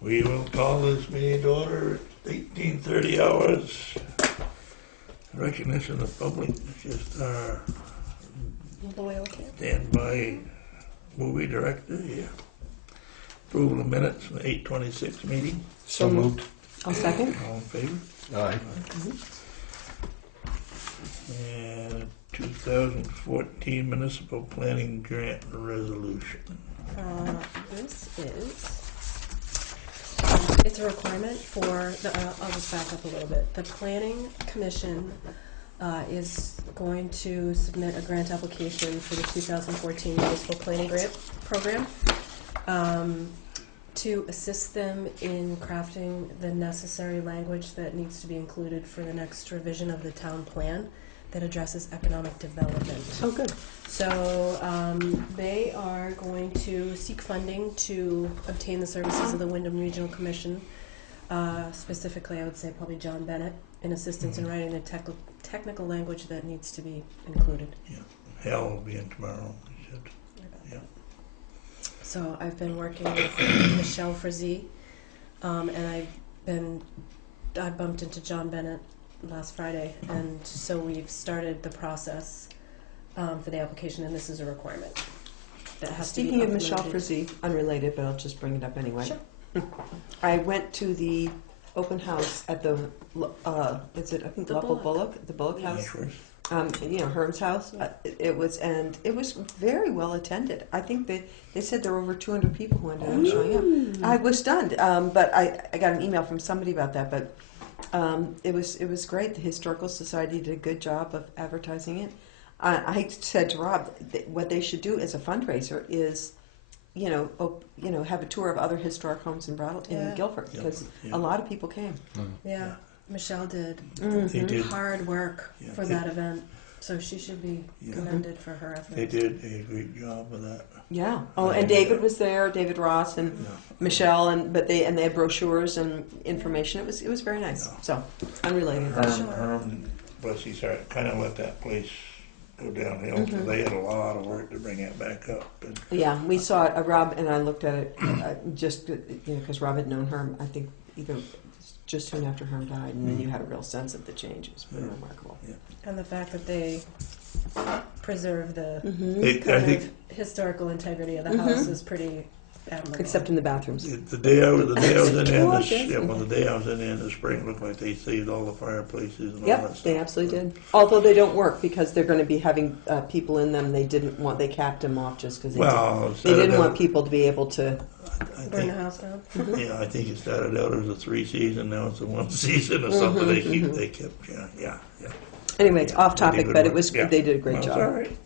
We will call this meeting to order at 18:30 hours. Recognition of the public, just our standby movie director here. Approval of minutes from the 8/26 meeting. So moved. I'll second. All in favor? Aye. And 2014 municipal planning grant resolution. This is, it's a requirement for the, I'll just back up a little bit. The Planning Commission is going to submit a grant application for the 2014 Municipal Planning Grant Program to assist them in crafting the necessary language that needs to be included for the next revision of the town plan that addresses economic development. Oh, good. So they are going to seek funding to obtain the services of the Wyndham Regional Commission. Specifically, I would say probably John Bennett, in assistance in writing the technical language that needs to be included. Yeah, Hal will be in tomorrow, he said. Yeah. So I've been working with Michelle Frazee, and I bumped into John Bennett last Friday, and so we've started the process for the application, and this is a requirement that has to be Speaking of uploaded. Michelle Frazee, unrelated, but I'll just bring it up anyway. Sure. I went to the open house at the, is it, I think, The the Bullock Yeah. House, you know, Herm's house. Yeah. It was very well attended. I think they said there were over 200 people who ended up showing up. I was stunned, but I got an email from somebody about that, but it was great. The Historical Society did a good job of advertising it. I said to Rob, what they should do as a fundraiser is, have a tour of other historic homes in Guilford, because a lot of people came. Yeah, Michelle did They did. hard work for that event, so she should be commended for her efforts. They did a great job of that. Yeah. Oh, and David was there, David Ross and Michelle, and they had brochures and information. It was very nice. Yeah. So unrelated. Herm, bless his heart, kind of let that place go downhill. So they had a lot of work to bring it back up. And Yeah, we saw it. Rob and I looked at it just because Rob had known Herm. I think either just soon after Herm died, and then you had a real sense of the change. It was pretty remarkable. Yeah. And the fact that they preserve the I think historical integrity of the house is pretty admirable. Except in the bathrooms. the day I was in there, Gorgeous. the day I was in there in the spring, it looked like they saved all the fireplaces and all that Yep, stuff. they absolutely did. Although they don't work because they're going to be having people in them. They capped them off just because they didn't want people to be able to. Burn the house down. Yeah, I think it started out as a 3 season, now it's a 1 season or something. They kept, yeah. Anyway, it's off They did topic, good but work. they did a great Well, job. it's all right.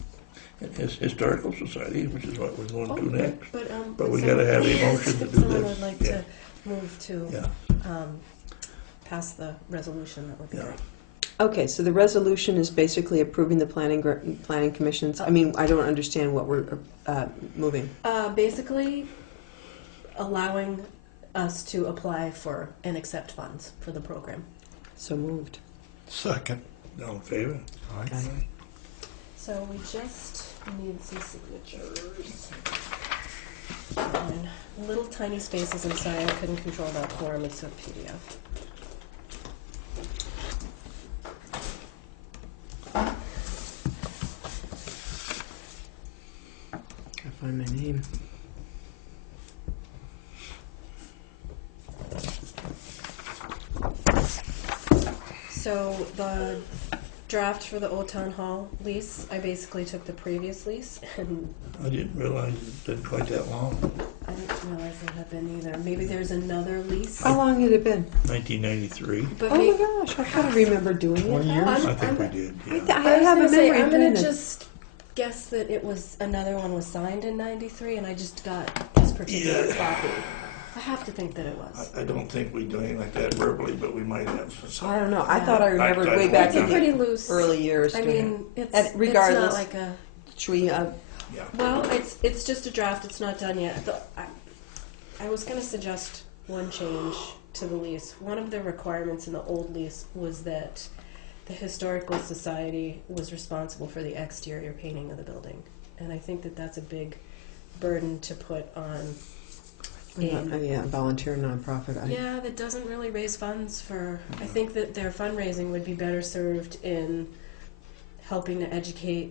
Historical Society, which is what we're going to do next. But we gotta have a motion to do someone this. would like Yeah. to move to Yeah. pass the resolution, that would be Yeah. great. Okay, so the resolution is basically approving the planning commissions. I mean, I don't understand what we're moving. Basically, allowing us to apply for and accept funds for the program. So moved. Second. All in favor? Aye. So we just need some signatures. And little tiny spaces, I'm sorry, I couldn't control that quorum, it's a PDF. Gotta find my name. So the draft for the Old Town Hall lease, I basically took the previous lease and I didn't realize it took quite that long. didn't realize that had been either. Maybe there's another lease. How long had it been? 1993. But Oh my gosh, I kind of remember doing 20 it. years? I think we did, yeah. I have a memory I'm of gonna doing it. just guess that it was another one was signed in '93, and I just got this particular Yeah. copy. I have to think that it was. I don't think we do anything like that verbally, but we might have. I don't know. I Yeah. thought I remembered I way don't back It's think in a that- the pretty loose. early years. I doing mean, it. it's regardless, It's not like a. should we? Yeah. Well, it's just a draft. It's not done yet. I was going to suggest one change to the lease. One of the requirements in the old lease was that the Historical Society was responsible for the exterior painting of the building, and I think that that's a big burden to put on. Yeah, volunteer nonprofit. Yeah, that doesn't really raise funds for. I think that their fundraising would be better served in helping to educate,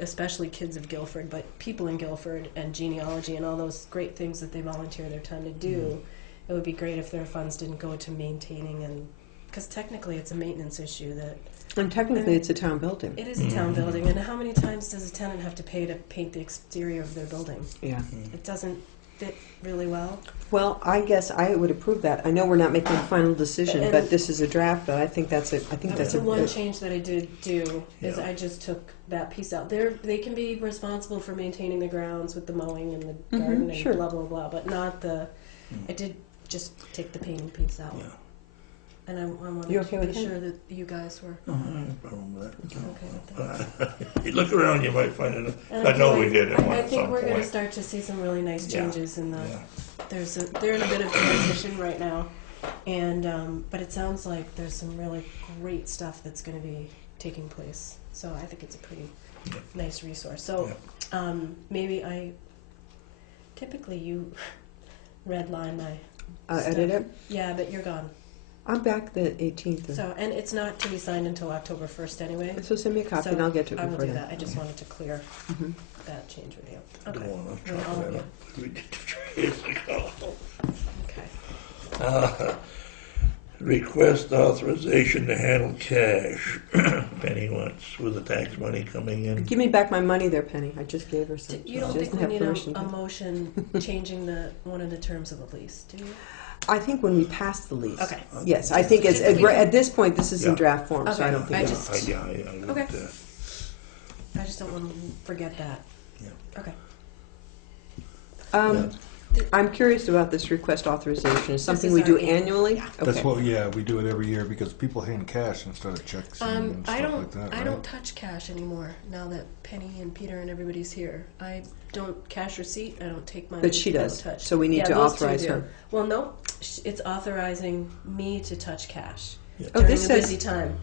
especially kids of Guilford, but people in Guilford and genealogy and all those great things that they volunteer their time to do. It would be great if their funds didn't go to maintaining, and because technically it's a maintenance issue that And technically, it's a town building. it is a town building. And how many times does a tenant have to pay to paint the exterior of their building? Yeah. It doesn't fit really well. Well, I guess I would approve that. I know we're not making a final decision, And- but this is a draft. But I think that's a. I think That's that's the a. one change that I did do is Yeah. I just took that piece out. They can be responsible for maintaining the grounds with the mowing and the Mhm, garden and sure. blah blah blah, but not the. I did just take the painting piece out, Yeah. and I wanted You to okay be with that? sure that you guys were No, I have no problem with okay with that. that. You look around, you might find it. And I know feel we like- did it I at think some we're going to point. start to see some really nice Yeah. changes in the. Yeah. They're in a bit of transition right now, and but it sounds like there's some really great stuff that's going to be taking place. So I think it's a pretty Yeah. nice resource. So maybe typically you redline my Edit it. yeah, but you're gone. I'm back the 18th. So and it's not to be signed until October 1st anyway. So send me a copy So and I'll get to it I will before do then. that. I just wanted to clear Mhm. that change with you. Don't Okay. wanna With chop all of that you. up. We did 2 years ago. Okay. Request authorization to handle cash. Penny wants with the tax money coming in. Give me back my money there, Penny. I just gave her some. You don't She think doesn't we have need permission a to. motion changing one of the terms of the lease, do you? I think when we pass the lease. Okay. Yes, I think it's Just- at this point. This is in Yeah. draft form, so Okay. I don't think. I it's- just- I would, Okay. I just don't want to forget that. Yeah. Okay. I'm curious about this request authorization. Is something is we do our annual- annually? That's Okay. what, yeah, we do it every year because people hand cash instead of checks and I stuff don't. like that, I right? don't touch cash anymore now that Penny and Peter and everybody's here. I don't cash receipt. I don't take money. But she I don't does, touch. so we need Yeah, to those two authorize do. her. Well, no, it's authorizing me to touch cash Oh, during this a says busy time.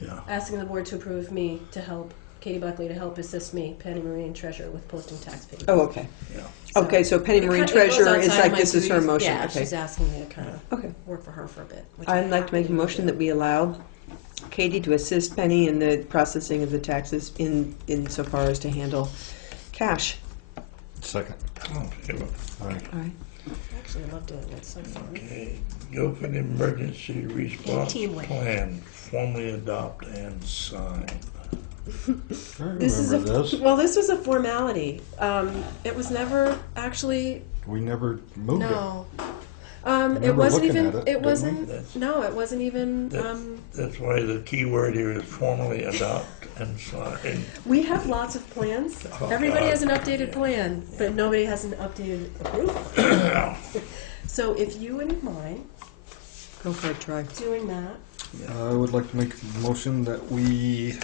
Yeah. Asking the board to approve me to help Katie Buckley to help assist me, Penny Marine Treasurer, with posting tax payments. Oh, okay. Yeah. Okay, so Penny it Marine kind- it goes Treasurer is outside like my this is her duties. motion. Yeah, Okay. she's asking me to kind of Okay. work for her for a bit. which I'd I'm like to make a happy motion do. that we allow Katie to assist Penny in the processing of the taxes in so far as to handle cash. Second. Oh, favor. All right. All right. Actually, I love doing it. So fun. Okay. Guilford Emergency Response Teamwork. Plan, formally adopt and sign. I This is remember this. well. This was a formality. It was never actually. We never moved it. No. It remember wasn't looking even. at it, didn't we? wasn't. That's- No, it wasn't even. That's why the key word here is formally adopt and sign. We have lots of plans. Oh, Everybody God. has an updated Yeah. plan, but nobody has an updated approval. Yeah. So if you wouldn't mind Go for it, Troy. doing that. I would like to make a motion that we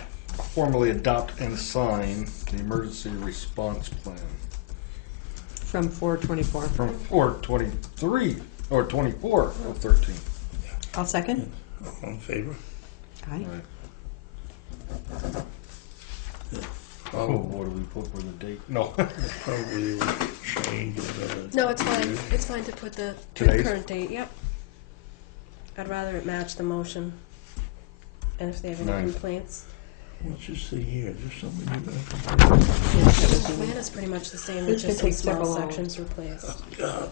formally adopt and sign the emergency response plan From 424. from 4/23 or 24 of 13. I'll second. All in favor? Aye. Oh, what do we put for the date? No. Probably will change another. No, it's fine. It's fine to put the Today's? current date. Yep. I'd rather it match the motion. And if they have any Nice. complaints, What's just the year? Is there something you're gonna the plan is pretty much the same. It's With just gonna some take small several hours. sections replaced. God.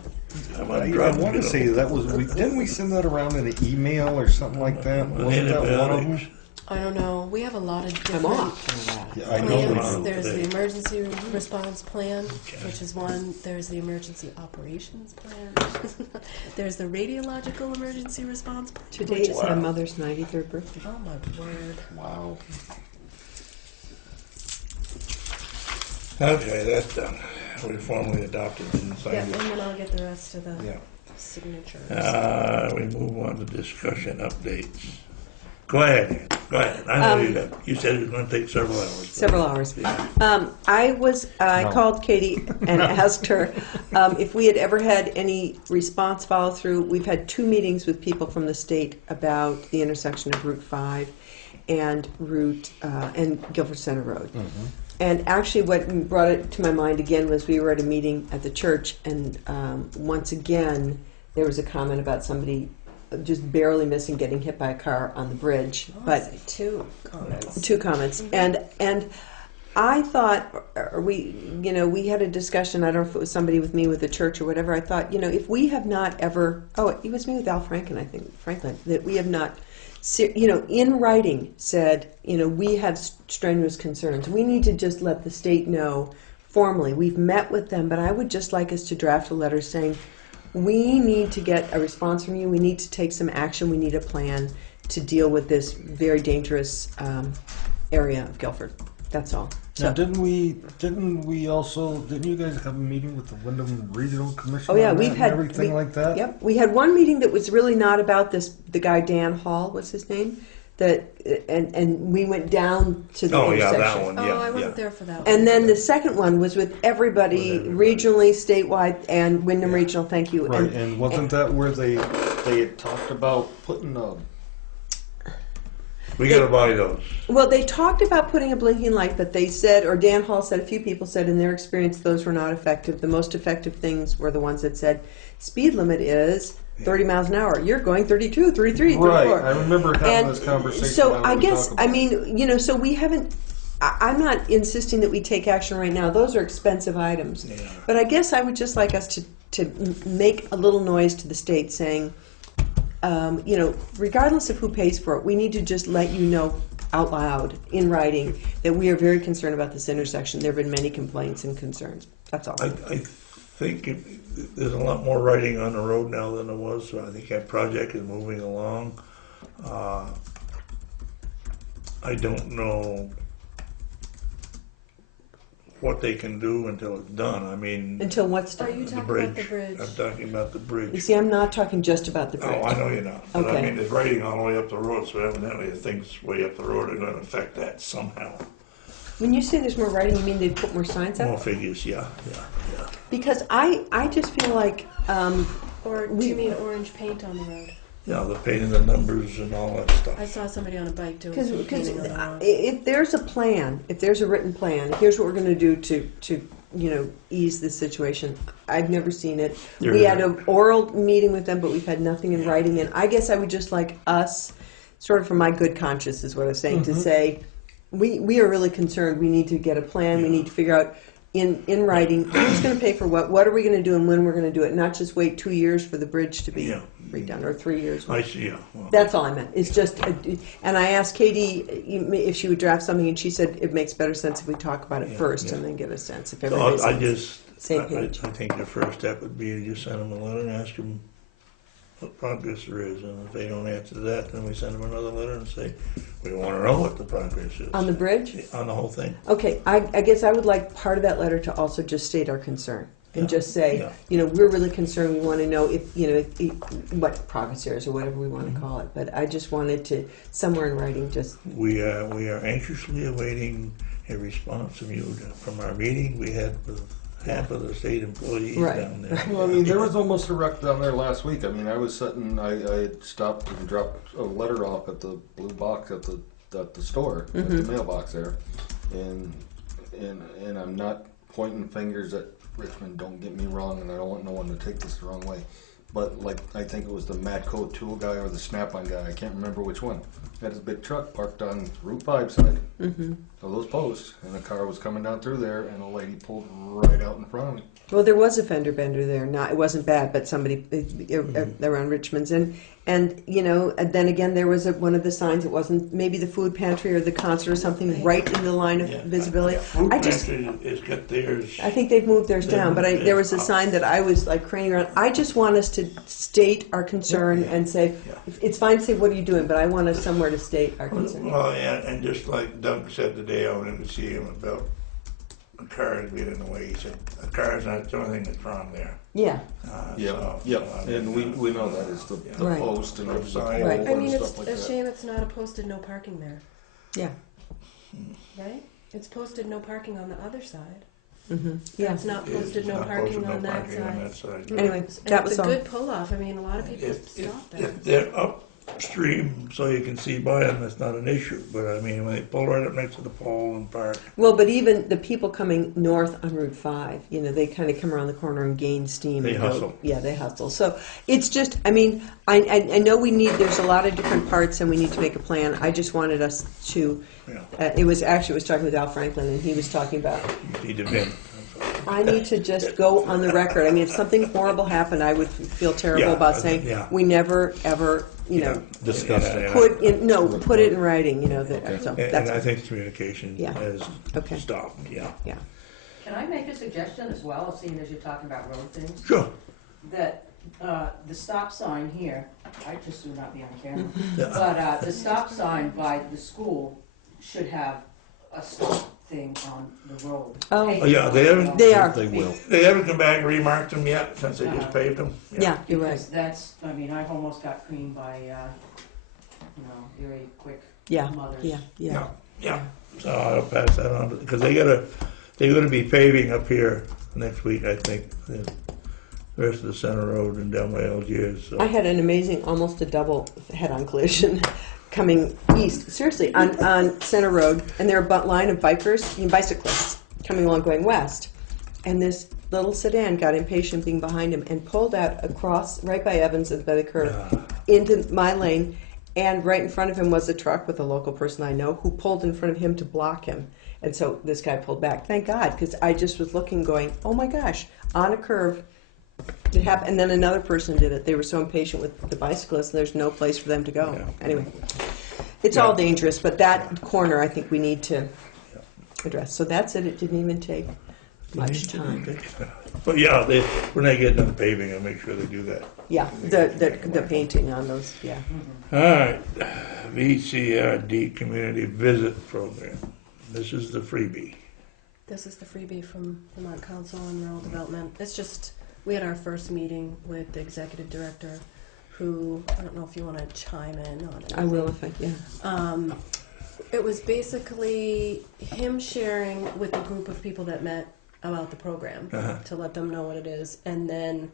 I'm I driving want to it say up. that was, didn't we send that around in an email or something like that? Wasn't that one of them? I don't know. We have a lot of I'm different off. Yeah, I know we plans. do. There's the today. emergency response plan, Okay. which is one. There's the emergency operations plan. There's the radiological emergency response plan. Today which is is, my mother's 93rd birthday. oh my word. Wow. Okay, that's done. We formally adopted and Yeah, signed and it. then I'll get the rest of the Yeah. signatures. We move on to discussion updates. Go ahead, go ahead. I know you said it was gonna take several hours. Several hours. I No. called Katie and asked her if we had ever had any response follow through. We've had 2 meetings with people from the state about the intersection of Route 5 and and Guilford Center Road. And actually, what brought it to my mind again was we were at a meeting at the church, and once again there was a comment about somebody just barely missing getting hit by a car on the bridge. Oh, I But see 2 comments. 2 comments, and I thought we had a discussion. I don't know if it was somebody with me with the church or whatever. I thought, if we have not ever, it was me with Al Franklin, that we have not, in writing said, we have strenuous concerns. We need to just let the state know formally. We've met with them, but I would just like us to draft a letter saying, we need to get a response from you. We need to take some action. We need a plan to deal with this very dangerous area of Guilford. That's all. Now, didn't you guys have a meeting with the Wyndham Regional Commission? Oh yeah, on that we've and had everything like that. Yep, we had one meeting that was really not about this. The guy Dan Hall, what's his name? And we went down to the Oh, yeah, intersection. that one, Oh, yeah, I yeah. wasn't there for that one. And then the second one was with everybody, With everybody. regionally, statewide, and Wyndham Yeah. Regional. Thank you. Right, and wasn't that where they had talked about putting We gotta buy those. Well, they talked about putting a blinking light, but they said, or Dan Hall said, a few people said in their experience those were not effective. The most effective things were the ones that said speed limit is 30 miles an hour. You're going 32, 33, 34. Right, I remember having And this conversation. so now I that we guess, talk I about mean, so we haven't, I'm not insisting that we take action right now. Those are expensive items. Yeah. But I guess I would just like us to make a little noise to the state saying, regardless of who pays for it, we need to just let you know out loud in writing that we are very concerned about this intersection. There have been many complaints and concerns. That's all. I think there's a lot more writing on the road now than there was, so I think that project is moving along. I don't know what they can do until it's done. I mean, Until what's Are done. you the talking bridge. about the bridge? I'm talking about the You bridge. see, I'm not talking just about the bridge. Oh, I know you're not. But I Okay. mean, there's writing all the way up the road, so evidently the things way up the road are gonna affect that somehow. When you say there's more writing, you mean they put more signs up? More figures, yeah. Because I just feel like Or do you mean orange paint on the road? Yeah, the painting the numbers and all that stuff. I saw somebody on a bike doing because some painting on the road. if there's a plan, if there's a written plan, here's what we're going to do to ease this situation. I've never seen it. There We is had an oral meeting with them, but we've had nothing in writing. And I guess I would just like us, sort of for my good conscience, is what I'm saying, to say we are really concerned. We need to get a plan. We need to figure out in writing who's going to pay for what are we going to do, and when we're going to do it. Not just wait 2 years for the bridge to be redone, or 3 years. I see, yeah. Well, That's all I meant. It's just, and I asked Katie if she would draft something, and she said it makes better sense if we talk about it first and then get a sense if so everybody's I on just, the same I page. think the first step would be to just send them a letter and ask them what progress there is. And if they don't answer that, then we send them another letter and say, we want to know what the progress is. On the bridge? On the whole thing. Okay, I guess I would like part of that letter to also just state our concern. And Yeah, just say, we're really concerned. We want to know if what progress there is, or whatever we want to call it. But I just wanted to, somewhere in writing, just We are anxiously awaiting a response from you from our meeting we had with half of the state employees Right. down there. Well, I mean, there was almost a wreck down there last week. I mean, I was sitting, I had stopped and dropped a letter off at the blue box at the store, at the mailbox there, and I'm not pointing fingers at Richmond. Don't get me wrong, and I don't want no one to take this the wrong way. But like, I think it was the Matco tool guy or the Snap-on guy. I can't remember which one. had his big truck parked on Route 5 side Mm-hmm. of those posts, and a car was coming down through there, and a lady pulled right out in front of me. Well, there was a fender bender there. Not, it wasn't bad, but somebody around Richmond's, and you know, and then again, there was one of the signs. It wasn't maybe the food pantry or the concert or something right in the line of visibility. Food I just, pantry has got theirs. I think they've moved theirs down, but there was a sign that I was like craning around. I just want us to state our concern and say, it's fine to say, what are you doing? But I want us somewhere to state our concern. Well, yeah, and just like Doug said the day I went in to see him about the cars being in the way, he said, the car's not the only thing that's wrong there. Yeah. And we know that is the Right. post and the pole Right. I and mean, stuff it's like a that. shame it's not a posted no parking there, Yeah. right? It's posted no parking on the other side. Mm-hmm. Yeah. It's not It's posted no not parking posted, on no that parking on side. that side. Anyway, And that it's was a all. good pull-off. I mean, a lot of people stop there. If they're upstream so you can see by them, that's not an issue. But I mean, when they pull right up next to the pole and park, Well, but even the people coming north on Route 5, you know, they kind of come around the corner and gain steam. They and go- hustle. Yeah, they hustle. So it's just, I mean, I know there's a lot of different parts and we need to make a plan. I just wanted us to, it was talking with Al Franklin and he was talking about, you need to vent. I need to just go on the record. I mean, if something horrible happened, I would feel terrible Yeah, about saying, we never, ever, you know, Discuss it. put it in writing, you know, that, so And that's, I think communication has Okay. stopped, yeah. Can I make a suggestion as well, seeing as you're talking about road things? Sure. That the stop sign here, I just would not be on camera, Yeah. but the stop sign by the school should have a stop thing on the road. Oh. Paved Oh, yeah, they road. haven't- They are. They will. They haven't come back and remarked them yet since they just paved them? Yeah, you're right. Because that's, I mean, I've almost got creamed by, very quick Yeah, mothers. Yeah. So I'll pass that on, because they're gonna be paving up here next week, I think, the rest of the Center Road and down by Algiers, so. I had an amazing, almost a double head-on collision coming east, seriously, on Center Road, and there were a line of bicyclists coming along going west, and this little sedan got impatient being behind him and pulled out across, right by Evans and by the curve, into my lane, and right in front of him was a truck with a local person I know who pulled in front of him to block him. And so this guy pulled back. Thank God, because I just was looking going, oh my gosh, on a curve, it happened. And then another person did it. They were so impatient with the bicyclists, there's no place for them to go. Yeah. Anyway, it's all dangerous, but that corner I think we need to address. So that's it. It didn't even take much time. But yeah, when they get done paving, I'll make sure they do that. Yeah, the painting on those, yeah. All right, VCRD Community Visit Program. This is the freebie. This is the freebie from Vermont Council on Rural Development. It's just, we had our first meeting with the executive director, who, I don't know if you want to chime in on it. I will if I, It was basically him sharing with the group of people that met about the program to let them know what it is, and then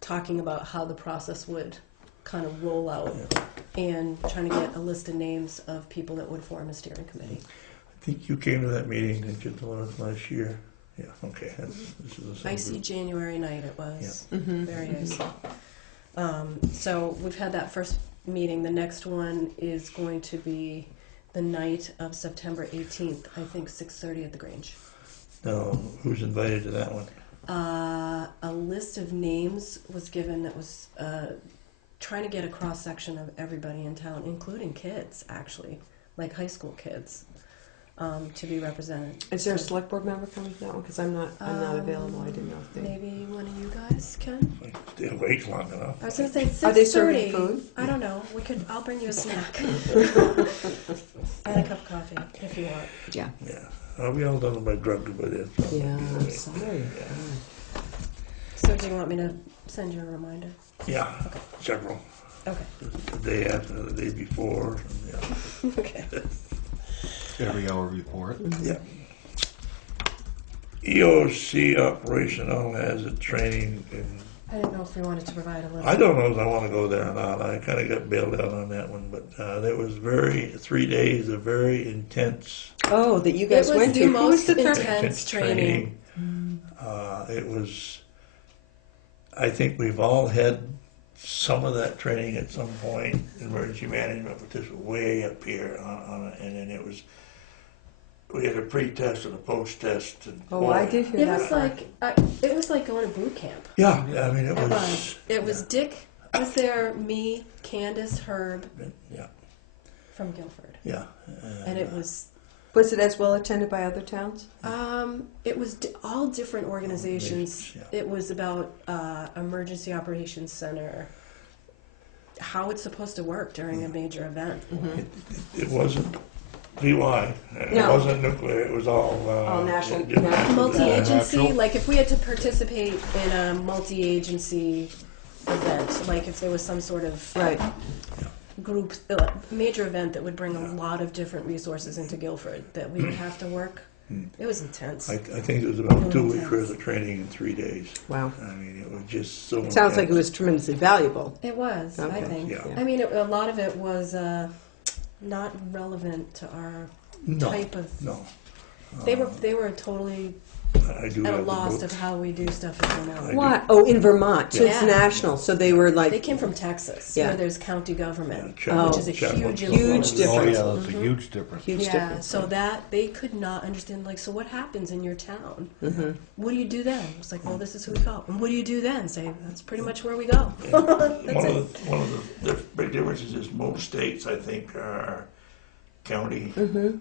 talking about how the process would kind of roll out and trying to get a list of names of people that would form a steering committee. I think you came to that meeting, didn't you, last year? Yeah, okay. This is the same Icy group. January night it was. Mm-hmm. Very icy. So we've had that first meeting. The next one is going to be the night of September 18th, I think 6:30 at the Grange. Now, who's invited to that one? A list of names was given that was trying to get a cross-section of everybody in town, including kids, actually, like high school kids, to be represented. Is there a select board member coming to that one? Because I'm not available. I didn't know if they. Maybe one of you guys can. Stay awake long enough. I was going to say 6:30. Are they serving food? I don't know. I'll bring you a snack. And a cup of coffee if you want. Yeah. Yeah. I'll be all done with my drugs by then. So. Yeah. I'm sorry. So do you want me to send you a reminder? Yeah, several. Okay. The day after, the day before. Yeah. Okay. Every hour before it. Yeah. EOC operational hazard training. And I didn't know if we wanted to provide a little. I don't know if I want to go there or not. I kind of got bailed out on that one, but there was 3 days of very intense. Oh, that you guys It was went the to. most Who was the intense training. It was. I think we've all had some of that training at some point, emergency management, but this was way up here on it, and then it was, we had a pre-test and a post-test. And Oh, I did hear It that was part. it was like going to boot camp. Yeah, I mean, it It was. was. It was Dick was there, me, Candace, Herb Yeah, from Guilford, yeah. and it was Was it as well attended by other towns? it was all different organizations. Yeah. It was about emergency operations center, how it's supposed to work during a major event. It wasn't VY, and it No. wasn't nuclear, it was all. All national- it didn't have to be Multi-agency, Natural. like if we had to participate in a multi-agency event, like if there was some sort of Right. group, major event that would bring a lot of different resources into Guilford, that we would have to work. It was intense. I think it was about 2 weeks Intense. worth of training in 3 days. Wow. I mean, it was just so. It sounds like it intense. was tremendously valuable. It was, I Okay. think. Yeah. I mean, a lot of it was not relevant to our No, type of. no. They were totally I do at a have the loss books. of how we do stuff in Vermont. I- What? Oh, in Vermont. So it's Yeah. national. So they were They like, came from Texas, Yeah. where there's county government, Chapel- which is a Chapel- huge Huge influence. difference. Oh, yeah, that's a huge difference. huge Yeah, difference. so that they could not understand. Like, so what happens in your town? Mm-hmm. What do you do then? It's like, well, this is who we go. And what do you do then? Say, that's pretty much where we go. One That's it. one of the big differences is most states, I think, are county, and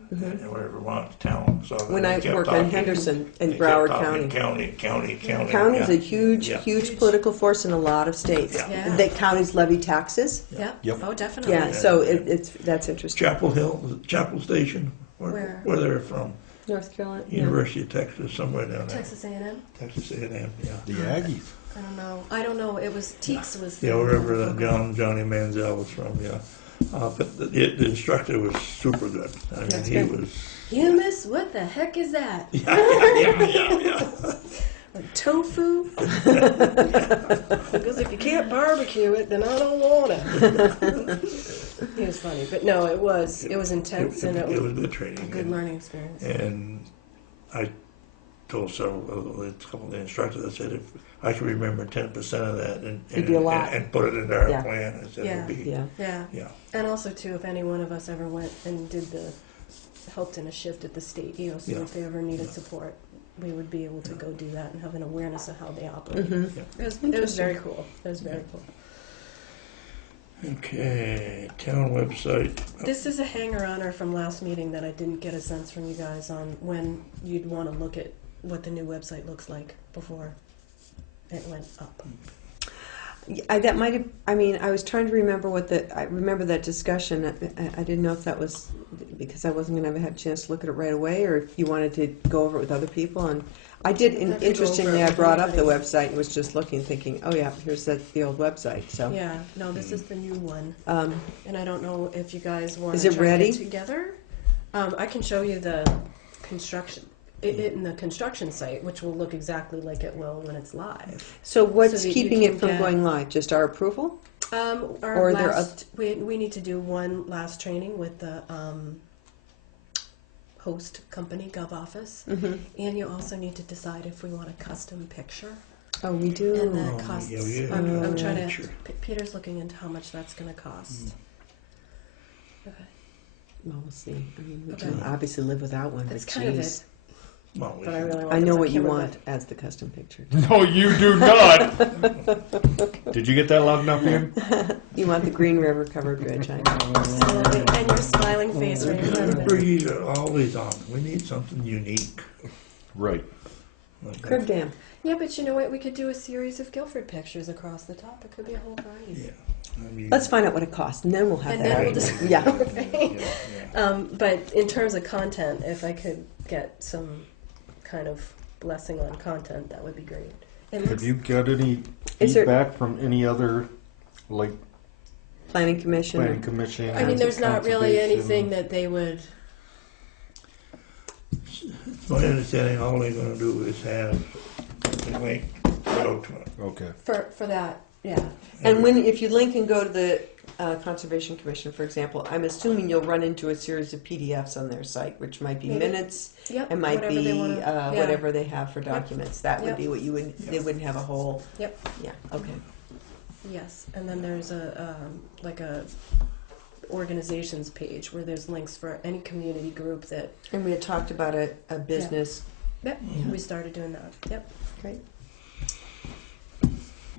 where Vermont's town. So When I they kept worked on talking- Henderson they and kept Broward talking County. County. County's yeah. a huge, Yeah. huge political force in a lot of states. Yeah. The counties levy taxes. Yep. Yep. Oh, definitely. Yeah, so that's interesting. Chapel Hill, was it Chapel Station, Where? where they're from, North Carolina. yeah. University of Texas, somewhere down there. Texas A&M. Texas A&M, yeah. The Aggies. I don't know. It was Teeks was. Yeah, the- wherever Johnny Manziel was from, yeah. But the instructor was super good. I mean, That's he good. was. Humus? What the heck is that? Yeah. Like tofu? Because if you can't barbecue it, then I don't want it. He was funny, but no, it was intense and it It was was good training. a good learning experience. And I told several of the instructors, I said, if I could remember 10% of that It'd be a lot. and put it into our Yeah. plan, I said, Yeah. it'd be, Yeah. Yeah, and also too, if any one of us ever went and helped in a shift at the state EOC, Yeah. if they ever needed support, we would be able to go do that and have an awareness of how they operate. Mm-hmm. It was very cool. It was very cool. Okay, town website. This is a hanger-oner from last meeting that I didn't get a sense from you guys on when you'd want to look at what the new website looks like before it went up. That might have. I mean, I was trying to remember I remember that discussion. I didn't know if that was because I wasn't going to have a chance to look at it right away, or if you wanted to go over it with other people. And I did. Have to go Interestingly, over it I with brought up the everybody. website and was just looking, thinking, "Oh yeah, here's the old website." So, Yeah, no, this is the new one, um, and I don't know if you guys want Is to it try ready? it together. I can show you the construction. It in the construction site, which will look exactly like it will when it's live. so what's that you keeping can it from get- going live? Just our approval? Our Or are there last, we need to do one last training with the host company, GovOffice, Mm-hmm. and you also need to decide if we want a custom picture. Oh, we do. And the Oh, costs. yeah, I'm trying to. Sure. Peter's looking into how much that's going to cost. Okay. Well, we'll see. I mean, we Okay. can obviously live without one, That's but kind of geez. it. Well, we But I should- really want. I know this. what you can't want remember. as the custom picture. No, you do not. Did you get that loud enough, Ian? You want the Green River covered bridge, I know. Absolutely. And your smiling face right in front of it. Breeze are always on. We need something unique. Right. Like Crib Dam. Yeah, but you know what? We could do a series of Guilford pictures across the top. It could be a whole variety. Yeah. I mean, Let's find out what it costs, and then we'll have And that. then we'll argument. just- Yeah. Okay. yeah. But in terms of content, if I could get some kind of blessing on content, that would be great. And Have you got any Is there- feedback from any other, like, Planning Commission. planning commission? I mean, there's not really conservation? anything that they would. It's my understanding all they're gonna do is have a link to go to it. Okay. For that, yeah. And if you link and go to the Conservation Commission, for example, I'm assuming you'll run into a series of PDFs on their site, which might be Maybe. minutes, Yep. it might whatever be they wanna, yeah. whatever they have for documents. That would Yep. be what you would. They wouldn't have a whole. Yep. Yeah. Okay. Yes, and then there's like a organizations page where there's links for any community group that. And we had talked about a business. Yep, we started doing that. Yep, Great.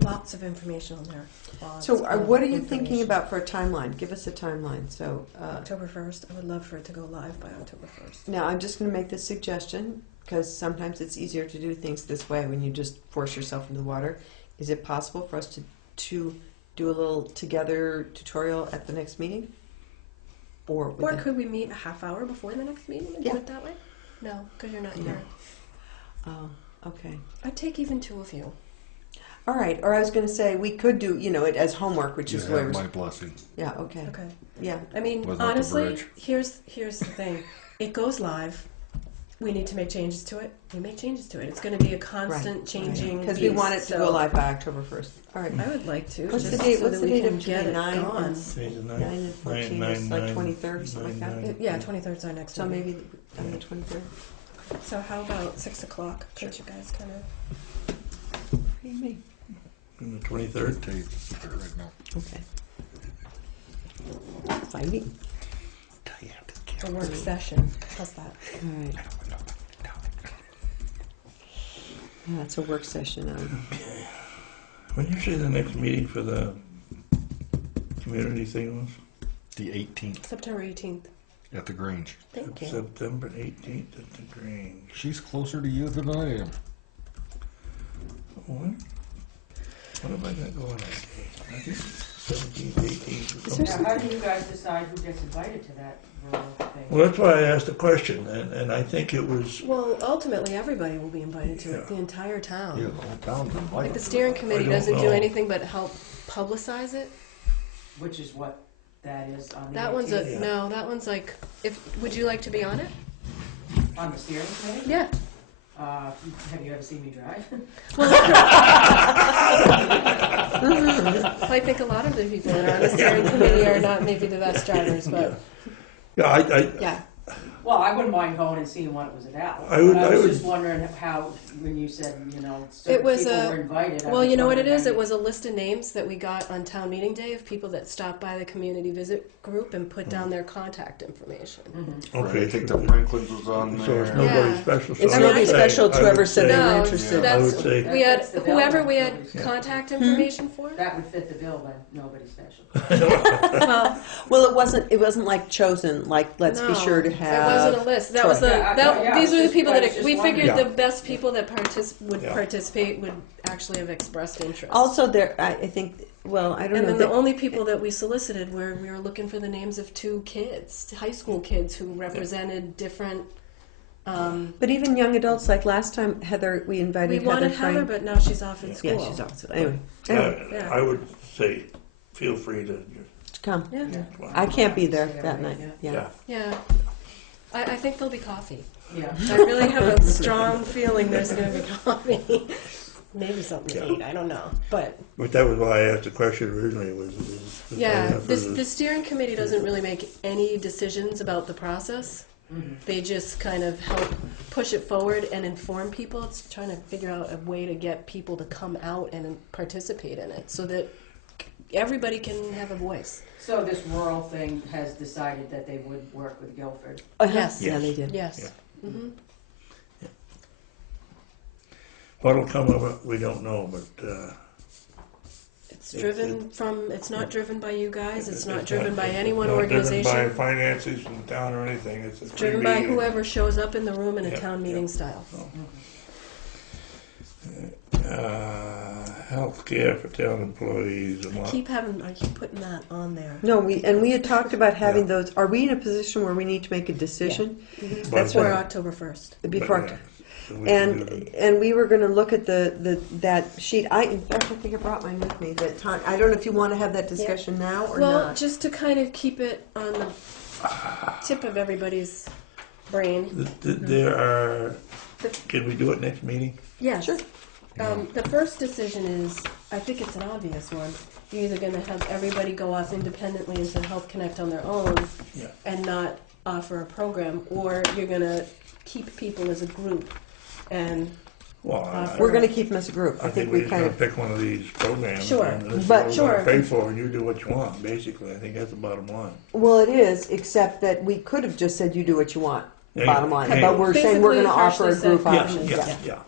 lots of information on there. Lots So of what are you thinking information. about for a timeline? Give us a timeline. So October 1st. I would love for it to go live by October 1st. now I'm just going to make this suggestion because sometimes it's easier to do things this way when you just force yourself into the water. Is it possible for us to do a little together tutorial at the next meeting? Or Could we meet a half hour before the next meeting and Yeah. do it that way? No, because you're not here. Oh, okay. I'd take even 2 of you. All right. Or I was going to say we could do, it as homework, which You is have lawyers. my blessing. Yeah. Okay. Okay. Yeah. I mean, Wasn't that the honestly, bridge? here's the thing. It goes live. We need to make changes to it. We make changes to it. It's going to be a constant changing. Because we want it to beast, go so live by October 1st. All right. I would like to. What's the just date? So What's that the we date can of get today? it 9 gone. and Today's the 9 and 14 is like 23rd or something like that. Yeah, 23rd is our next So meeting. maybe on the 23rd. So how about 6 o'clock? Could you guys kind of? Me. On the 23rd. Date right now. Okay. Fighting. A work session. How's that? All right. Yeah, it's a work session. When you say the next meeting for the community thing was? The 18th September 18th. at the Grange. Thank you. September 18th at the Grange. She's closer to you than I am. What? What am I going to go on that day? I think 17th, 18th. Is there Now, how do you guys decide who gets invited to that rural thing? Well, that's why I asked the question, and I think it was, Well, ultimately, everybody will be invited to it. Yeah. The entire town. Yeah, the whole town's Like invited. the steering committee don't doesn't do know. anything but help publicize it. Which is what that is on the That one's 18th? Yeah. no. That one's like. Would you like to be on it? On the steering committee? Yeah. Have you ever seen me drive? I think a lot of the people that are on the steering committee are not maybe the best drivers, but yeah, yeah. Well, I wouldn't mind going and seeing what it was about. I would- But I was would- just wondering how, when you said, It certain was people a- were invited. I Well, was you know what it wondering is? how It was a list of names that we got on town meeting day of people that stopped by the community visit group and put down their contact information. Mhm. Right, okay. I think the Franklin's was on So there. it's nobody Yeah. special. So It's I nobody would say- special to I would whoever said they say- were No, interested. I would that's- say, We had That fits the bill, whoever then. we had Nobody's- Yeah. contact information for. That would fit the bill, then, nobody special. Well, Well, it wasn't like chosen. Like let's be no, sure to It have. wasn't a list. That was the. Yeah, yeah, these were the just- people I that was just we figured wondering. the best people that would Yeah. participate would actually have expressed interest. Also, I think. Well, I don't And know. then the only people that we solicited were we were looking for the names of 2 kids, high school kids who represented different. But even young adults, like last time, Heather, we invited We Heather. wanted Heather, Frank. but now she's off in school. Yeah, she's off. So anyway, Yeah. I would say, feel free to come. Yeah, just. I can't be there Yeah, that night. yeah. Yeah. yeah. I think there'll be coffee. Yeah. I really have a strong feeling there's going to be coffee. Maybe something to eat. I don't know, but But that was why I asked the question originally, was yeah, for the steering committee doesn't really make any decisions about the process. Mhm. They just kind of help push it forward and inform people. It's trying to figure out a way to get people to come out and participate in it so that everybody can have a voice. So this rural thing has decided that they would work with Guilford. Yes. Yeah, they did. Yes. Yeah. Hmm. What'll come of it, we don't know, but, It's driven from. It's not driven by you guys. It's not it's driven by it's any one not organization. driven by finances from the town or anything, it's a free Driven by meeting. whoever shows up in the room in a Yeah, town yeah. meeting style. Healthcare for town employees and I keep putting that on there. No, we had talked about having those. Are we in a position where we need to make a decision That's But- for October 1st. before? And we were going to look at that sheet. In fact, I think I brought mine with me. That time. I don't know if you want to have that discussion now or Well, not. just to kind of keep it on the tip of everybody's brain. There are, can we do it next meeting? Yes. Sure. The first decision is, I think it's an obvious one. You're either going to have everybody go off independently into Health Connect on their own Yeah. and not offer a program, or you're going to keep people as a group and Well, We're going to keep them as a group. I think we're we just kind gonna of, pick one of these programs. Sure. And this is But- what we're gonna Sure. pay for, and you do what you want, basically. I think that's the bottom line. well, it is, except that we could have just said, you do what you want, Yeah, bottom line. yeah. But we're saying we're going to Basically, offer a harshly group said Yeah, option. yeah, yeah.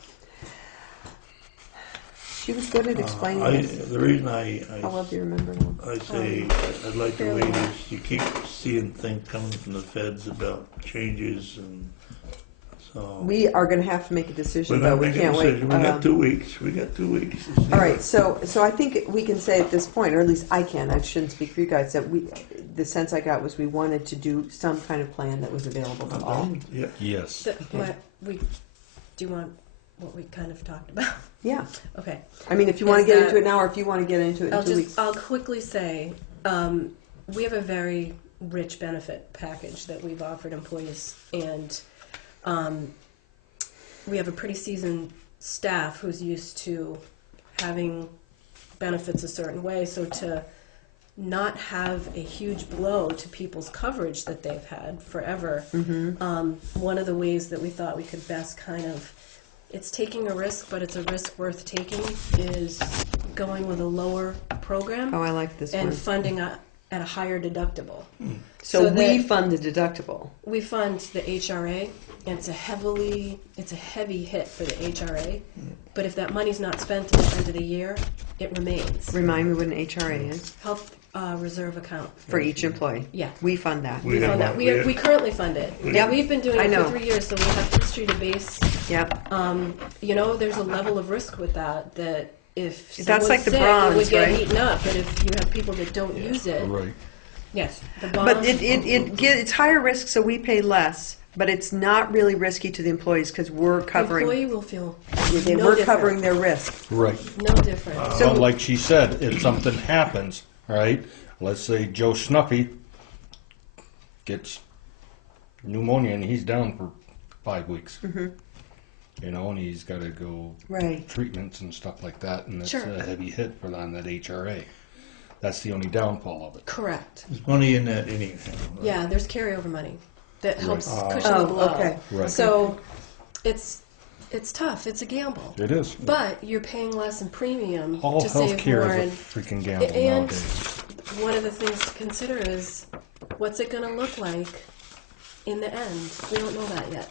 She was good at explaining this. The reason I However you remember now. I say I'd like to wait is you keep seeing things coming from the feds about changes, and so We are going to have to make a we're decision, gonna though. We make a can't wait. decision. We got 2 weeks. We got 2 weeks. to see All right, what- so I think we can say at this point, or at least I can, I shouldn't speak for you guys, that the sense I got was we wanted to do some kind of plan that was available to all. Yeah. Yes. Do you want what we kind of talked about? Yeah. Okay. I mean, if you want to Is get that- into it now, or if you want to get into it in 2 weeks. I'll quickly say, we have a very rich benefit package that we've offered employees, and we have a pretty seasoned staff who's used to having benefits a certain way, so to not have a huge blow to people's coverage that they've had forever. One of the ways that we thought we could best kind of, it's taking a risk, but it's a risk worth taking, is going with a lower program Oh, I like this and one. funding at a higher deductible. So so we that- fund the deductible. We fund the HRA, and it's a heavy hit for the HRA, but if that money's not spent at the end of the year, it remains. Remind me what an HRA is Health reserve account. for each employee. Yeah. We fund that. We We fund have that. one. We currently fund it. Yep. We've been doing I it know. for 3 years, so we have history to base. Yep. There's a level of risk with that if That's someone's like the sick, it bronze, would get right? eaten up. But if you have people that don't use it, Right. yes, the bond. But it's higher risk, so we pay less. But it's not really risky to the employees because we're the covering. employee will feel we're different. covering their risk. Right. no different. So- But like she said, if something happens, right? Let's say Joe Snuffy gets pneumonia and he's down for 5 weeks. And he's got to go Right. treatments and stuff like that, and that's Sure. a heavy hit for on that HRA. That's the only downfall of it. Correct. There's money in that anyhow. right? Yeah, there's carryover money that helps Right. cushion the blow. okay. Right. So it's tough. It's a gamble. It is. But you're paying less in premium All to save more. healthcare And is a freaking gamble and- nowadays. one of the things to consider is what's it going to look like in the end? We don't know that yet.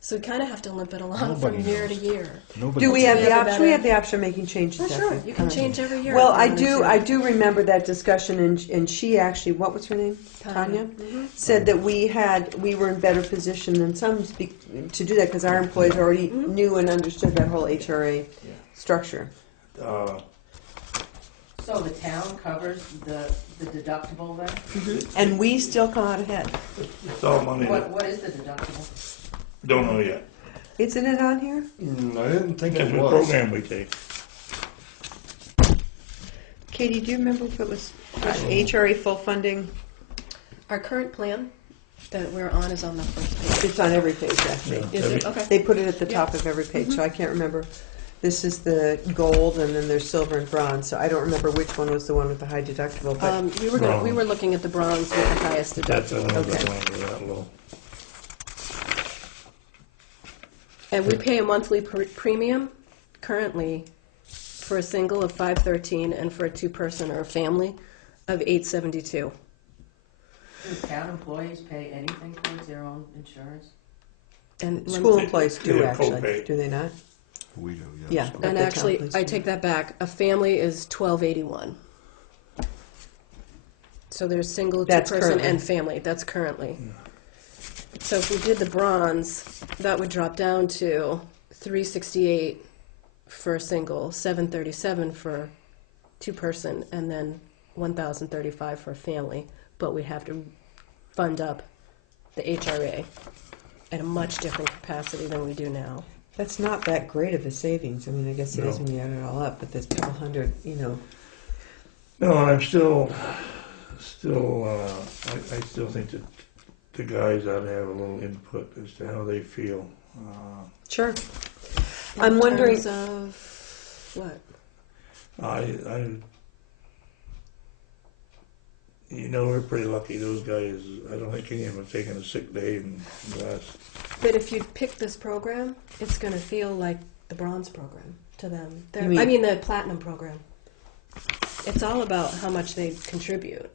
So we kind of have to limp it along Nobody from year knows. to year. Nobody. Do we have We the have a option? We better- have the option of making changes. Oh, sure. Stephanie. You can change every year. Well, if you I wanted to. do remember that discussion, and she actually, what was her name? Tanya? Said that we were in better position than some to do that because our employees already knew and understood that whole HRA structure. So the town covers the deductible then? And we still come out ahead. It's all money. What is the deductible? Don't know yet. Isn't it on here? I didn't think That's it what was. program we take. Katie, do you remember if it was HRA full funding? Our current plan that we're on is on the first page. It's on every page, actually. Yeah. Is it? Okay. They put it at the top of every page, so I can't remember. This is the gold, and then there's silver and bronze. So I don't remember which one was the one with the high deductible. But We were looking at the bronze with the highest That's deductible. another Okay. one with that low. And we pay a monthly premium currently for a single of $513 and for a two-person or a family of $872. Do town employees pay anything towards their own insurance? And school employees do Yeah, actually, co-pay. do they not? We do, Yeah. yes. but And the town actually, employees I do. take that back. A family is $1281. So there's single, That's two-person, currently. and family. That's currently. So if we did the bronze, that would drop down to $368 for a single, $737 for two-person, and then $1,035 for a family. But we'd have to fund up the HRA at a much different capacity than we do now. That's not that great of a savings. I mean, I guess it is No. when you add it all up, but there's a couple hundred, No, and I'm still, I still think that the guys ought to have a little input as to how they feel. Sure. In I'm wondering. terms of what? We're pretty lucky. Those guys, I don't think any of them have taken a sick day in the last. But if you pick this program, it's going to feel like the bronze program to them. You mean- I mean the platinum program. It's all about how much they contribute.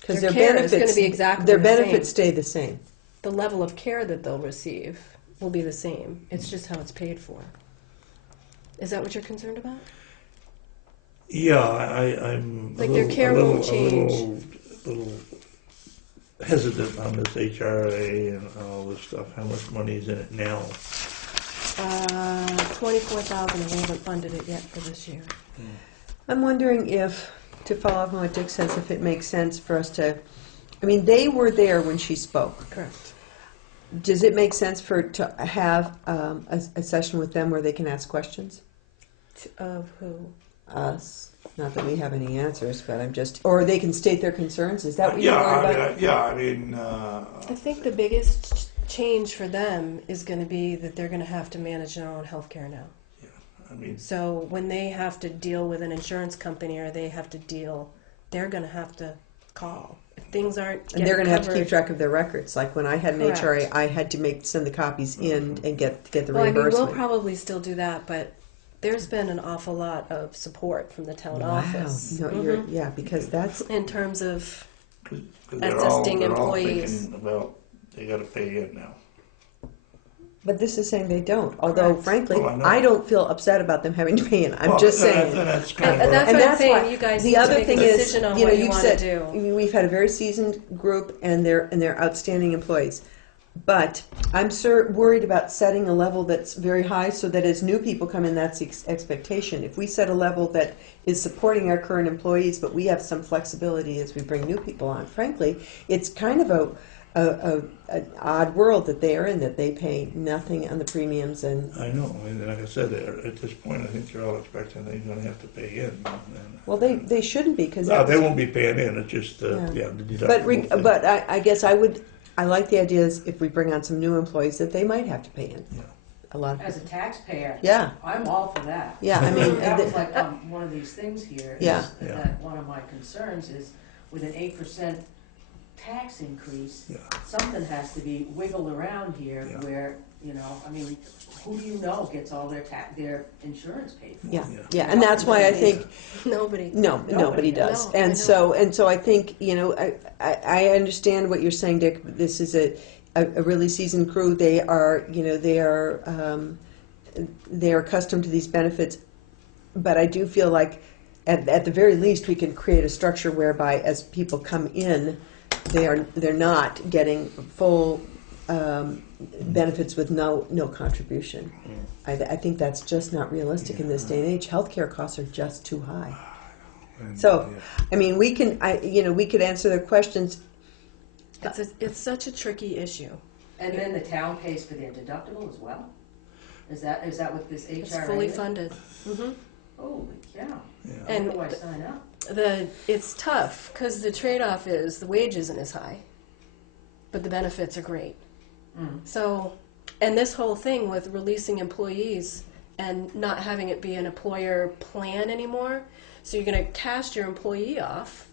Because Their their care is benefits, gonna be exactly their the benefits same. stay the same. The level of care that they'll receive will be the same. It's just how it's paid for. Is that what you're concerned about? Yeah, I'm Like their care won't a change. little hesitant on this HRA and all this stuff. How much money is in it now? 24,000, and we haven't funded it yet for this year. I'm wondering if, to follow up on what Dick says, if it makes sense for us to, I mean, they were there when she spoke. Correct. Does it make sense to have a session with them where they can ask questions? Of who? Us. Not that we have any answers, but I'm just, or they can state their concerns. Is that what you're worried about? I mean, I think the biggest change for them is going to be that they're going to have to manage their own health care now. I mean, So when they have to deal with an insurance company or they have to deal, they're going to have to call. If things aren't And they're going to have to keep covered- track of their records. Like when I had an Correct. HRA, I had to send the copies in and get the Well, I mean, we'll reimbursement. probably still do that, but there's been an awful lot of support from the town office. No, yeah, because that's In terms of, 'cause Assisting they're all employees. thinking about they got to pay in now. But this is saying they don't. Although, Correct. frankly, Oh, I know. I don't feel upset about them having to pay in. I'm Well, just saying. That's kind and of that's And what I'm that's saying. why You guys the need other to make thing a is, decision on you know, what you you've want said to do. I mean, we've had a very seasoned group, and they're outstanding employees. But I'm worried about setting a level that's very high, so that as new people come in, that's the expectation. If we set a level that is supporting our current employees, but we have some flexibility as we bring new people on, frankly, it's kind of an odd world that they are in, that they pay nothing on the premiums and. I know. I mean, like I said, at this point, I think they're all expecting they're going to have to pay in. Well, they shouldn't be because No, they won't be paying in. It's just the But deductible thing. but I guess I like the idea is if we bring on some new employees that they might have to pay in. Yeah. A lot. As a taxpayer, Yeah, I'm all for that. yeah. I mean, That was like one of these things here. Yeah. Is that one of my concerns is with an 8% tax increase, Yeah. something has to be wiggled around here Yeah. where, you know, I mean, who do you know gets all their insurance paid for? yeah, Yeah. yeah, and that's why I think Nobody. nobody does. No, I And so I think I understand what you're saying, Dick. This is a really seasoned crew. They are they are accustomed to these benefits, but I do feel like at the very least we can create a structure whereby as people come in, they're not getting full benefits with no contribution. I think that's just not realistic in this day and age. Healthcare costs are just too high. And, So, I mean, we could answer their questions. It's such a tricky issue. And then the town pays for their deductible as well? Is that what this HRA is? It's fully funded. Mm-hmm. Holy cow. yeah. And How do I sign up? it's tough because the trade-off is the wage isn't as high, but the benefits are great. Mm. So, and this whole thing with releasing employees and not having it be an employer plan anymore, so you're going to cast your employee off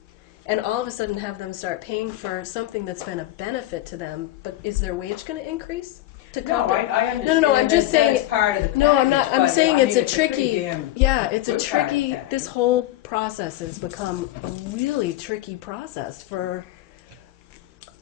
and all of a sudden have them start paying for something that's been a benefit to them, but is their wage going to increase? To No, cover? I understand. No, I'm just saying. That's part of the No, I'm package, not. I'm but, saying I it's mean, a tricky. pretty damn Yeah, it's a good part of the tricky. package. This whole process has become a really tricky process for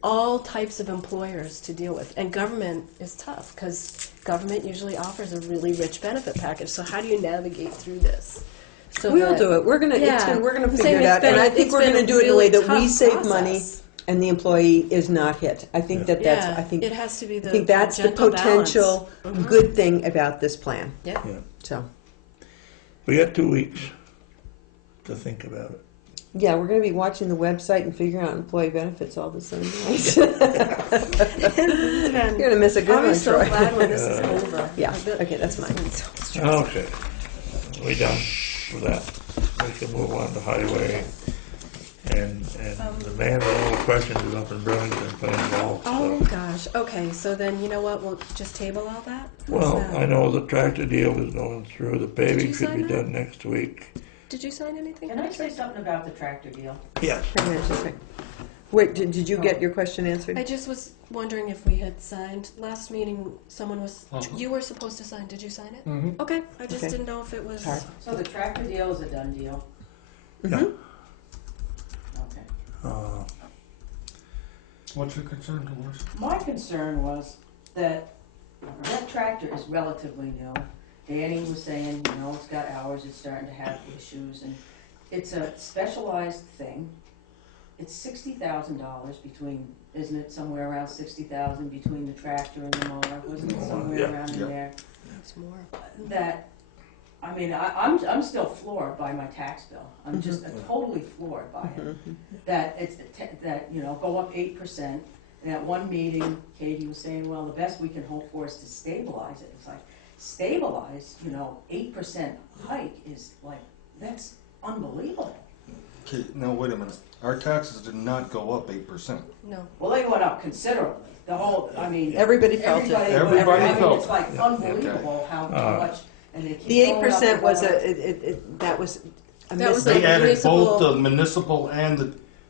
all types of employers to deal with, and government is tough because government usually offers a really rich benefit package. So how do you navigate through this? So We'll that- do it. We're gonna Yeah. figure I'm it saying out, and I it's think we're been gonna a do it in a way really that we tough save money process. and the employee is not hit. I think that's. Yeah, I think it has to be the. I think that's the gentle potential balance. Mhm. good thing about this plan. Yeah. Yeah. So, We got 2 weeks to think about it. yeah, we're going to be watching the website and figuring out employee benefits all the same night. You're going to miss a good I'll be one, so Troy. glad when this is over. Yeah, I bet- okay, that's fine. It's so stressful. Okay. We done with that. We can move on to highway. And the man with all the questions is up in Burlington playing golf. Oh So. gosh. Okay, so then you know what? We'll just table all that. How's Well, that? I know the tractor deal is going through. The paving you could be sign that? done next week. Did you sign anything? Can I say something about the tractor deal? Yes. Hang on just a second. Wait, did you get your question answered? I just was wondering if we had signed. Last meeting, someone was, Uh-huh. you were supposed to sign. Did you sign it? Mm-hmm. Okay, I just Okay. didn't know if it was. Sorry. So the tractor deal is a done deal? Yeah. Okay. What's your concern, Dolores? My concern was that tractor is relatively new. Danny was saying, you know, it's got hours, it's starting to have issues, and it's a specialized thing. It's $60,000 between, isn't it, somewhere around 60,000 between the tractor and the mower? Wasn't it somewhere Yeah. around in Yeah. there? It's more. That, I mean, I'm still floored by my tax bill. I'm just totally floored by it. That it's, that, you know, go up 8%. And at one meeting, Katie was saying, well, the best we can hope for is to stabilize it. It's like, stabilize, you know, 8% hike is like, that's unbelievable. Okay, now wait a minute. Our taxes did not go up 8%. No. Well, they went up considerably. The whole, I mean. Everybody felt it. Everybody I mean, felt it's like it. unbelievable how much, and they keep The going up 8% and was going up. that was a That was mistake. They added municipal- both the municipal and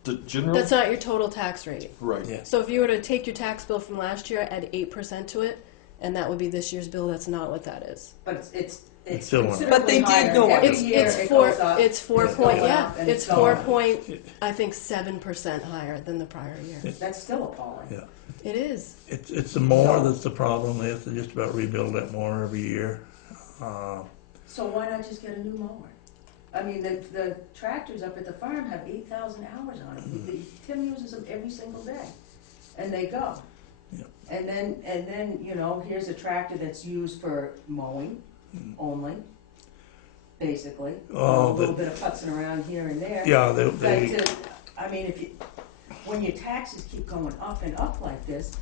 the general? That's not your total tax rate. Right. Yeah. So if you were to take your tax bill from last year, add 8% to it, and that would be this year's bill, that's not what that is. But it's still went up. But they considerably did higher. go up. Every year it goes up. It's 4 It's point, going yeah, up, and it's it's 4 going up. point, I think 7% higher than the prior year. That's still appalling. Yeah. It is. It's the mower that's the problem. They have to just about rebuild that mower every year. So why not just get a new mower? I mean, the tractors up at the farm have 8,000 hours on them. Tim uses them every single day, and they go. Yeah. And then, you know, here's a tractor that's used for mowing only, basically. Oh, A little bit of putzing around here and there. Yeah, I mean, when your taxes keep going up and up like this,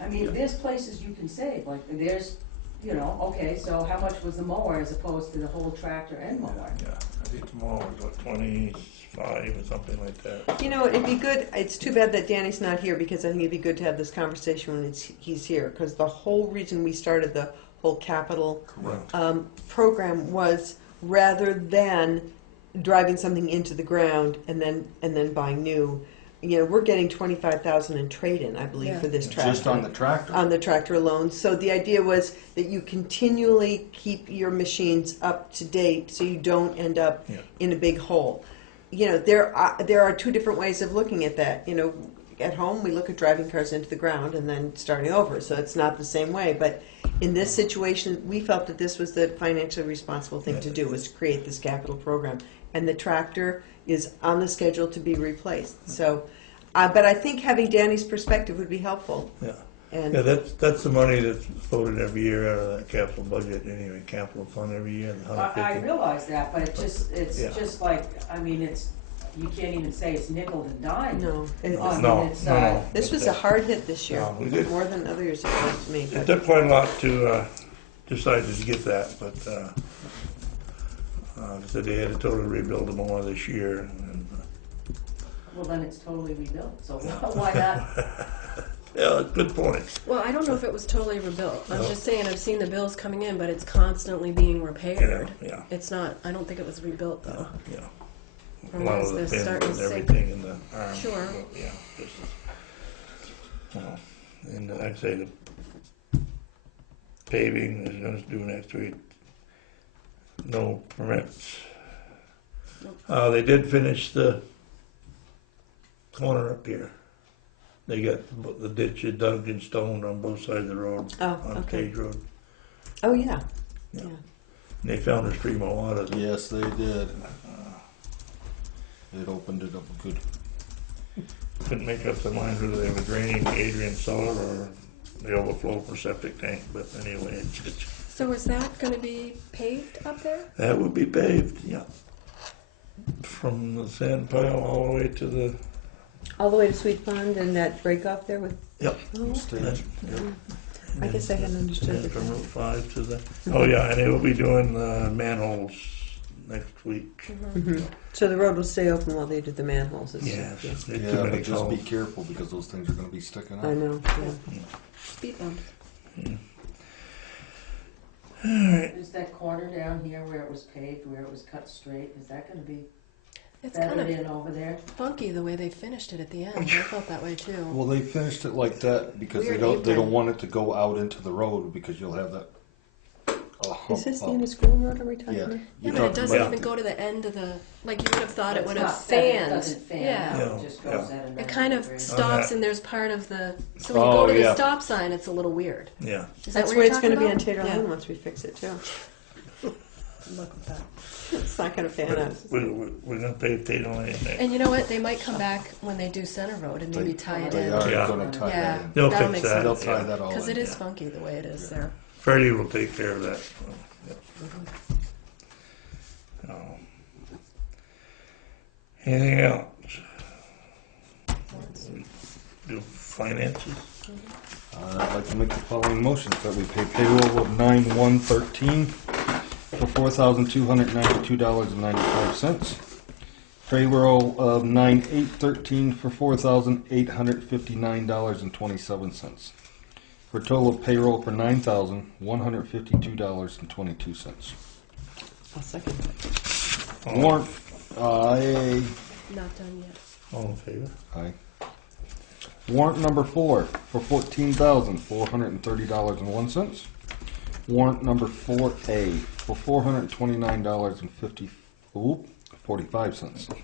I mean, there's places you can save, like there's, you know, okay, so how much was the mower as opposed to the whole tractor and mower? yeah, I think the mower was what, 25 or something like that. You know, it'd be good. It's too bad that Danny's not here because I think it'd be good to have this conversation when he's here. Because the whole reason we started the whole capital Correct. program was rather than driving something into the ground and then buying new. You know, we're getting 25,000 in trade-in, I believe, Yeah. for this tractor. Just on the tractor. On the tractor alone. So the idea was that you continually keep your machines up to date so you don't end up Yeah. in a big hole. You know, there are two different ways of looking at that. You know, at home we look at driving cars into the ground and then starting over, so it's not the same way. But in this situation, we felt that this was the financially responsible thing to do, was to create this capital program. And the tractor is on the schedule to be replaced. So, but I think having Danny's perspective would be helpful. Yeah. And Yeah, that's the money that's voted every year out of that capital budget, anyway, capital fund every year, the I 150. realize that, but it's Yeah. just like, I mean, you can't even say it's nickel and dime. no, it, I mean, No, it's, no. this was a hard hit this year, No, we did. more than other years it was to me. It But took quite a lot to decide to get that, but so they had to totally rebuild the mower this year. And, Well, then it's totally rebuilt, so why not? yeah, good point. Well, I don't know if it was totally rebuilt. I'm No. just saying I've seen the bills coming in, but it's constantly being repaired. Yeah, It's not, I don't think it was rebuilt though. yeah. A From lot as of the they're pins starting and to sink. everything in the arm. Sure. but, yeah, just well, and like I say, the paving is going to do next week. No permits. Nope. They did finish the corner up here. They got the ditch dug and stoned on both sides of the road, oh, on okay. Cage Road. Oh yeah. Yeah. Yeah. And they found a stream of water. Yes, they did. It opened it up good. Couldn't make up their mind whether they were draining Adrian cellar or the overflow for septic tank, but anyway, it's So is that gonna be paved up there? that would be paved, yeah. From the sand pile all the way to the, All the way to Sweet Pond and that break off there with. yep. Oh, Stage. I guess I hadn't understood And that. from Route 5 to the, oh yeah, and they will be doing manholes next week. Mhm. So the road will stay open while they do the manholes. and Yes, stuff, there's too Yeah, many but just be calls. careful because those things are going to be sticking yeah. I up. know. Yeah. Speed bumps. Is that corner down here where it was paved, where it was cut straight, is that gonna be? It's kind feathered of in over there. funky the way they finished it at the end. I felt that way too. Well, they finished it like that because Weird they apron. don't want it to go out into the road because you'll have that. Is this the end of school road are we talking Yeah. about? Yeah, You're but it talking doesn't about- even go to the end of the, like you would have thought it It's would not have feathered, it fanned. doesn't fan Yeah. out, Yeah. it just goes Yeah. at a It kind of 90 degree. stops that. and there's part of the, so when you go to the stop sign, it's a little weird. Yeah. Is that That's what where you're it's going to be talking on Tater about? Lane once we fix it too. Yeah. Look at that. It's not going to fan out. We're gonna pave Tater Lane next. And you know what? They might come back when they do Center Road and maybe tie it They in. are Yeah. going to tie Yeah. that in. They'll That'll fix make that. They'll sense. tie that all Because in. it is Yeah. funky the way it is there. Freddie will take care of that. So, anything else? Do finances? I'd like to make the following motions that we pay payroll of 9/1/13 for $4,292.95. Payroll of 9/8/13 for $4,859.27. For a total of payroll for $9,152.22. I'll second. Warrant, aye. Not done yet. All in favor? Aye. Warrant number 4 for $14,430.01. Warrant number 4A for $429.45.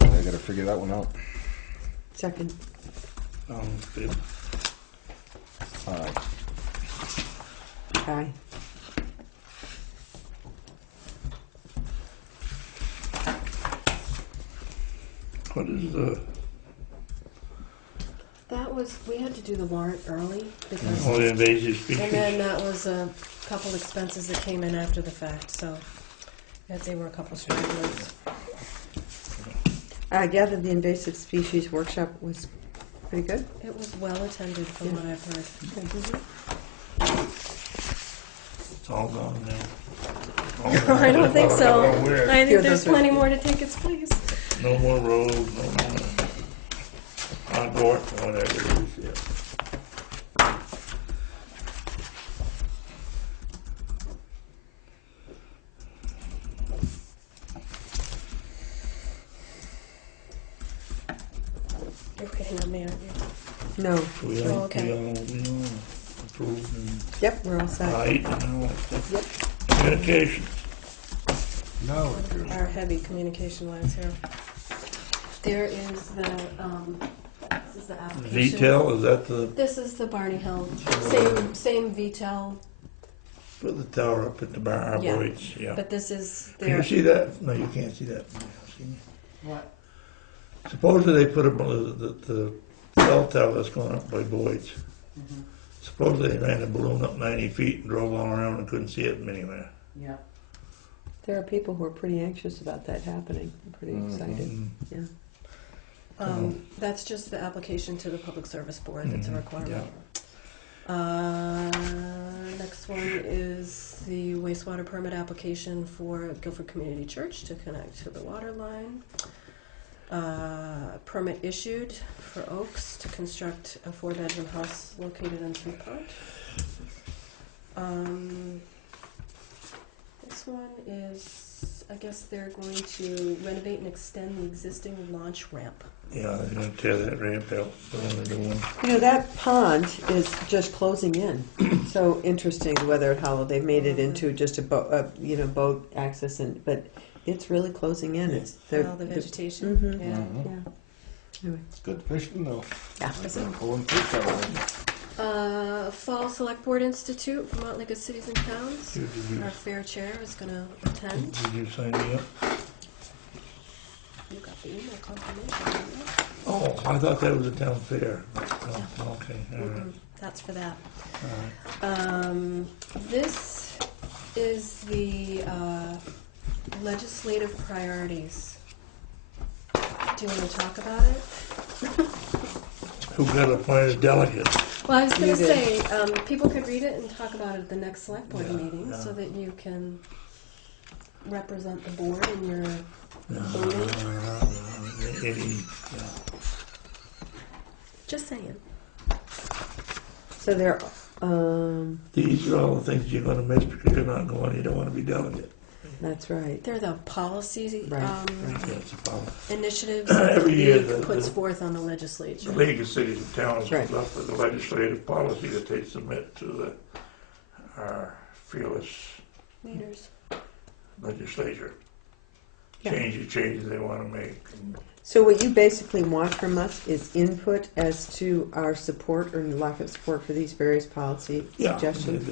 I gotta figure that one out. Second. All in favor? Aye. Aye. What is the, That was, we had to do the warrant early because, all the invasive and species? then that was a couple expenses that came in after the fact, so I'd say we're a couple stragglers. I gather the invasive species workshop was pretty good. It was well attended from what I've heard. It's all gone now. I don't think so. Oh, where? I Here, think there's those are- plenty more to take its place. No more roads, no more onboard, whatever it is, yeah. You're waiting on me, aren't you? No. We Oh, all, okay. we all approved and Yep, we're all set. right and all that stuff. Yep. Communication, No. Our heavy communication lines here. There is the, this is the application. VTEL, is that the, This is the Barney Hill, same VTEL, put the tower up at the bar, Yeah. Boyd's, yeah. but this is Can you their, see that? No, you can't see that. What? Supposedly they put up the cell tower that's going up by Boyd's. Mhm. Supposedly they ran a balloon up 90 feet and drove all around and couldn't see it from anywhere. Yeah. There are people who are pretty anxious about that happening. Pretty excited. Mm. Yeah. that's just the application to the Public Service Board, it's a Mhm, requirement. Next one is the wastewater permit application for Guilford Community Church to connect to the water line. Permit issued for Oaks to construct a 4-bedroom house located in Sweet Pond. This one is, I guess they're going to renovate and extend the existing launch ramp. Yeah, they're going to tear that ramp out, put in a new one. You know, that pond is just closing in. So interesting, the weather at Hollow. They've made it into just a boat access, but it's really closing in. It's All the vegetation. Mhm. Yeah. Mhm. Yeah. Anyway. It's good fishing though. Yeah. I've been pulling fish out of it. Fall Select Board Institute, Vermont League of Cities and Towns. Did you, Our fair chair is going to attend. did you sign me up? You got the email confirmation, didn't you? Oh, I thought that was a town fair. Oh, okay, all right. That's for that. All right. This is the legislative priorities. Do you want to talk about it? Who got appointed delegate? Well, I was going You to did. say, people could read it and talk about it at the next select board Yeah, meeting yeah. so that you can represent the board in your No, voting. yeah. Just saying. So These are all the things you're going to miss because you're not going. You don't want to be delegate. That's right. They're the policy Right, right. Yeah, it's a problem. initiatives that the Every year league puts the forth on the legislature. The League of Cities and Towns Right. comes up with a legislative policy that they submit to our fearless Leaders. legislature. Yeah. Changes they want to make. So what you basically want from us is input as to our support or lack of support for these various policy suggestions.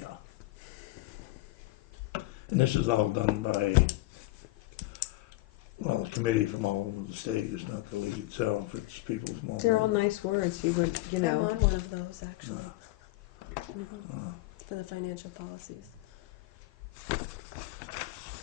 Yeah. And this is all done by, well, a committee from all over the state. It's not the league itself. It's people from all They're all over. nice words. You would, you I'm know. on one of those actually. For the financial policies.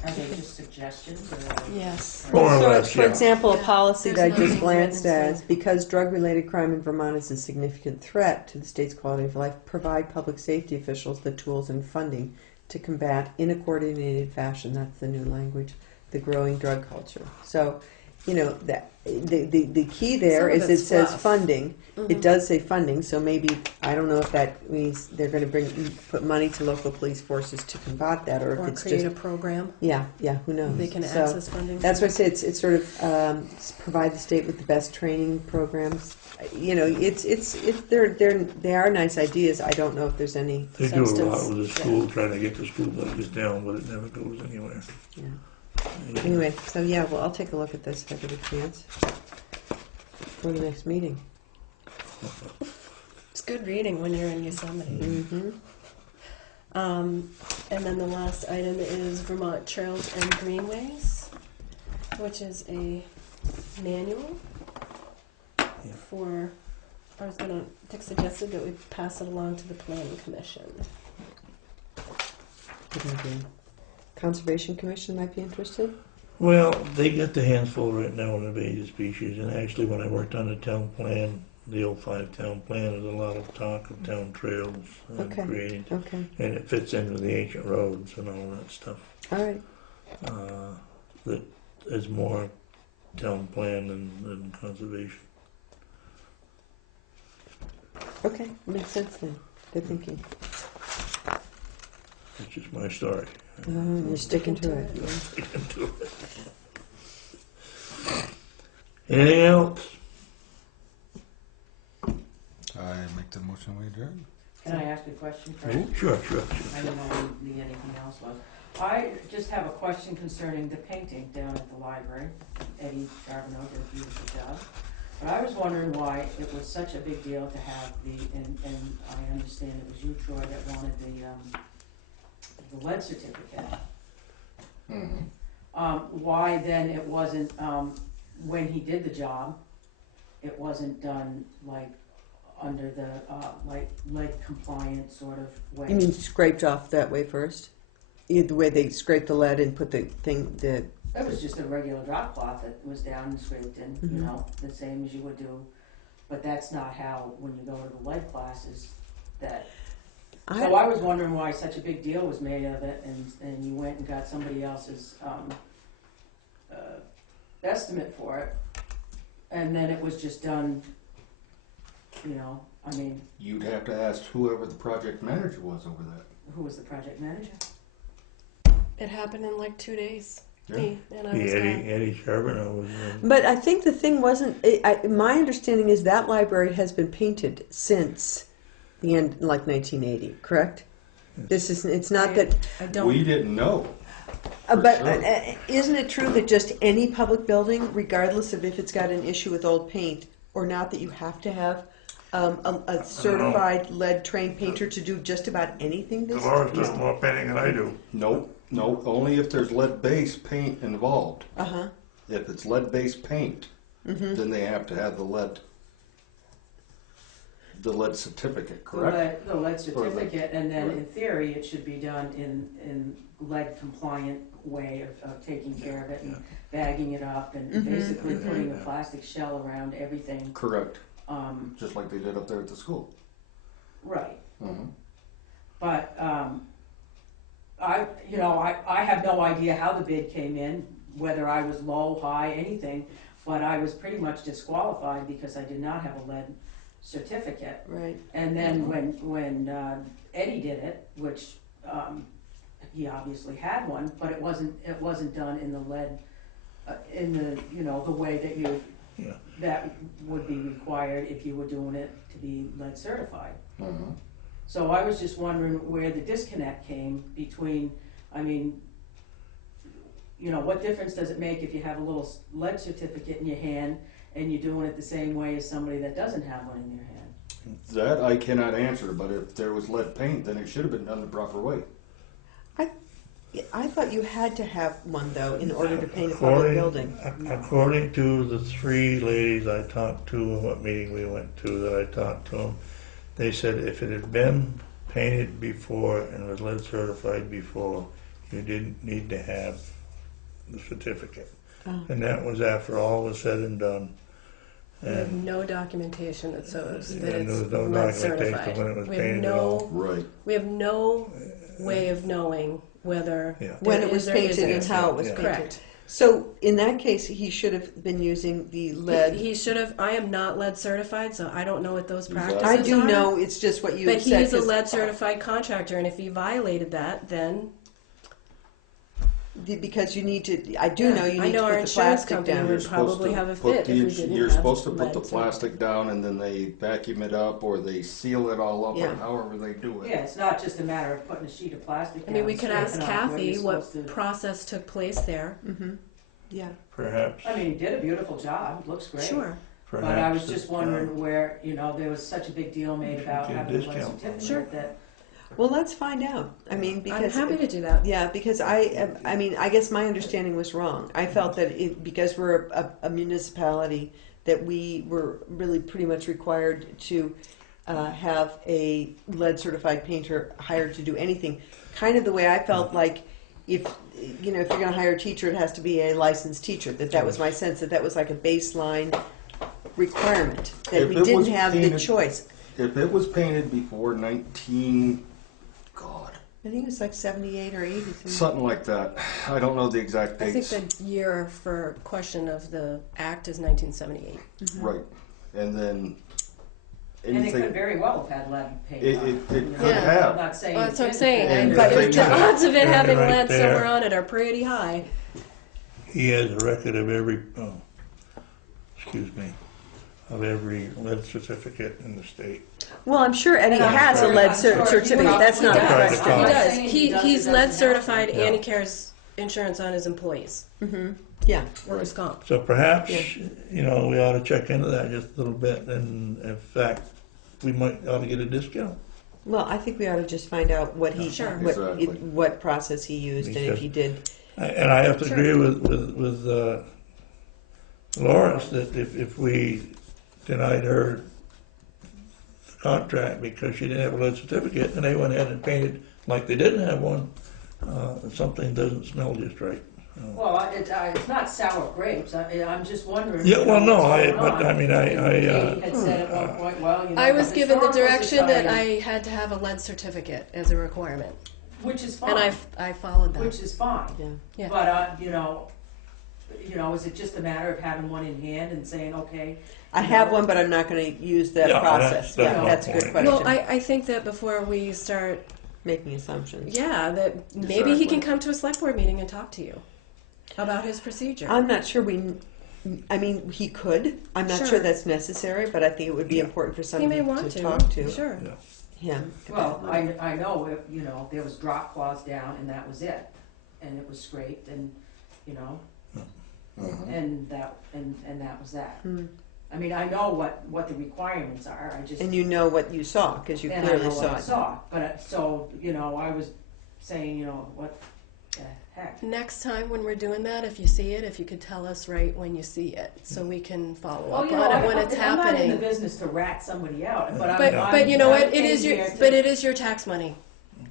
Are they just suggestions or? Yes. More or So, less, for yeah. example, a Yeah. policy that I There's just nothing glanced written, at, so- because drug-related crime in Vermont is a significant threat to the state's quality of life, provide public safety officials the tools and funding to combat in a coordinated fashion, that's the new language, the growing drug culture. So, you know, that the key there Some of is it it's says fluff. funding. Mhm. It does say funding, so maybe, I don't know if that means they're going to put money to local police forces to combat that, or if Or it's create just, a program. yeah, who knows? They can So, access funding. that's why I say it's sort of provide the state with the best training programs. You know, they are nice ideas. I don't know if there's any They do a lot substance. with the school, trying to get the school budgets down, but it never goes anywhere. Yeah. Anyway, so yeah, well, I'll take a look at this if I get a chance for the next meeting. It's good reading when you're in Yosemite. Mm-hmm. And then the last item is Vermont Trails and Greenways, which is a manual for, Dick suggested that we pass it along to the Planning Commission. Good idea. Conservation Commission might be interested. Well, they get the handful right now of invasive species, and actually when I worked on the town plan, the old 5-town plan, there's a lot of talk of town trails and Okay. creating, Okay. and it fits in with the ancient roads and all that stuff. All right. That is more town plan than conservation. Okay. Makes sense then. Good thinking. That's just my story. You're sticking to it. Anything else? I make the motion we adjourn. Can I ask a question first? Sure. I didn't know what anything else was. I just have a question concerning the painting down at the library. Eddie Charbonneau did a beautiful job. But I was wondering why it was such a big deal to have and I understand it was you, Troy, that wanted the lead certificate. Why then it wasn't, when he did the job, it wasn't done like under the, like lead compliant sort of way? You mean scraped off that way first? The way they scraped the lead and put the thing, the It was just a regular drop cloth that was down and scraped in, you Mhm. know, the same as you would do. But that's not how, when you go to the lead classes, that. So I was wondering why such a big deal was made of it, and you went and got somebody else's estimate for it, and then it was just done, you know, I mean, You'd have to ask whoever the project manager was over that. who was the project manager? It happened in like 2 days. Yeah. Me, and I The was gone. Eddie Charbonneau was. But I think the thing wasn't. My understanding is that library has been painted since the end, like 1980. Correct? This is. It's not that. I don't. We didn't know. For But sure. isn't it true that just any public building, regardless of if it's got an issue with old paint or not, that you have to have a certified lead-trained painter to do just about anything? Dolores does more painting than I do. Nope. Only if there's lead-based paint involved. Uh huh. If it's lead-based paint, then they have to have the lead certificate, correct? The lead certificate, and then in theory, it should be done in lead compliant way of taking care of it and bagging it up and Mhm, basically putting a plastic shell around everything. Correct. Just like they did up there at the school. Right, Mm-hmm. but, I have no idea how the bid came in, whether I was low, high, anything, but I was pretty much disqualified because I did not have a lead certificate. Right. And then when Eddie did it, which he obviously had one, but it wasn't done in the lead, in the, you know, the way that Yeah. that would be required if you were doing it to be lead certified. Mm-hmm. So I was just wondering where the disconnect came between, I mean, you know, what difference does it make if you have a little lead certificate in your hand and you're doing it the same way as somebody that doesn't have one in their hand? That I cannot answer, but if there was lead paint, then it should have been done the proper way. I thought you had to have one though in order to paint a public building. According to the three ladies I talked to, and what meeting we went to that I talked to them, they said if it had been painted before and was lead certified before, you didn't need to have the certificate. Oh. And that was after all was said and done. We have And no documentation that shows And that there it's was no lead documentation certified. when it was We have painted at all. Right. we have no way of knowing whether Yeah. When there it was is or painted and isn't. how it was Yeah. painted. Correct. So in that case, he should have been using the lead. He should have. I am not lead certified, so I don't know what those Exactly. practices I do are. know, it's just what you But had he said. is a 'Cause lead certified contractor, and if he violated that, then because you need to, I do know you I need know to our put the insurance plastic company down. would probably have a fit if we didn't You're have supposed to put the lead plastic down and then they vacuum it up or they seal it all up Yeah. or however they do it. Yeah, it's not just a matter of putting a sheet of plastic I down. mean, we and could ask scraping off Kathy you're what supposed to- process took place there. Mm-hmm. Yeah. Perhaps. I mean, he did a beautiful job, it looks great. Sure. But I was perhaps just it's, wondering where, you know, there was such a big deal made Should about get a having a lead discount. certificate Sure. that, Well, let's find out. I mean, I'm because happy to do that. yeah, because I mean, I guess my understanding was wrong. I felt that because we're a municipality, that we were really pretty much required to have a lead certified painter hired to do anything. Kind of the way I felt like if if you're going to hire a teacher, it has to be a licensed teacher. That was my sense. That was like a baseline requirement. That If we it didn't was have the painted- choice. If it was painted before I think it was like 78 or 83. something like that. I don't know the exact I think dates. the year for question of the act is 1978. Right. And then and it anything. could very well have had lead paint It- on it- it you know. could Yeah. have. I'm not saying. Well, it that's what I'm didn't, saying. And But the thing the is- odds of it having Right lead there. somewhere on it are pretty high. He has a record of every, of every lead certificate in the state. Well, I'm sure Eddie And I'm has a sure- lead I'm sure he certificate. probably That's not a does. question. He I'm does. saying he does or He's lead doesn't have certified Yeah. and he carries insurance on his employees. Mm-hmm. Yeah. Workers' comp. So perhaps, Yeah. we ought to check into that just a little bit, and in fact, we ought to get a discount. Well, I think we ought to just find out what he, Sure. Exactly. what process he used, and if Because- he did. And I have to Sure. agree with Lawrence that if we denied her the contract because she didn't have a lead certificate, and they went ahead and painted like they didn't have one, something doesn't smell just right. Well, it's not sour grapes, I'm just wondering. Yeah, you well, know, no, what's I going on. Katie had said at one point, well, I was the given the Historical direction that Society- I had to have a lead certificate as a requirement. Which is And fine, I followed that. which is fine. Yeah. Yeah. But, is it just a matter of having one in hand and saying, okay? I have one, but I'm not going to use that Yeah, process. that's Yeah, my that's a good point. question. Well, I think that before we start, Making assumptions. yeah, that maybe he Exactly. can come to a select board meeting and talk to you about his procedure. I'm not sure I mean, he could. I'm not Sure. sure that's necessary, but I think it would be important for He somebody may want to to. talk to Sure. him. Well, I know, there was drop cloths down and that was it. And it was scraped and, Mhm. and that was that. Hmm. I mean, I know what the requirements are, I just. And you know what you saw, because you and I clearly know what saw I it. saw, but, I was saying, what the heck? Next time when we're doing that, if you see it, if you could tell us right when you see it, so we can follow Well, up on it when it's I'm not in the happening. business to rat somebody out, but I'm. But you know what? I'm It is in your here to- but it is your tax money.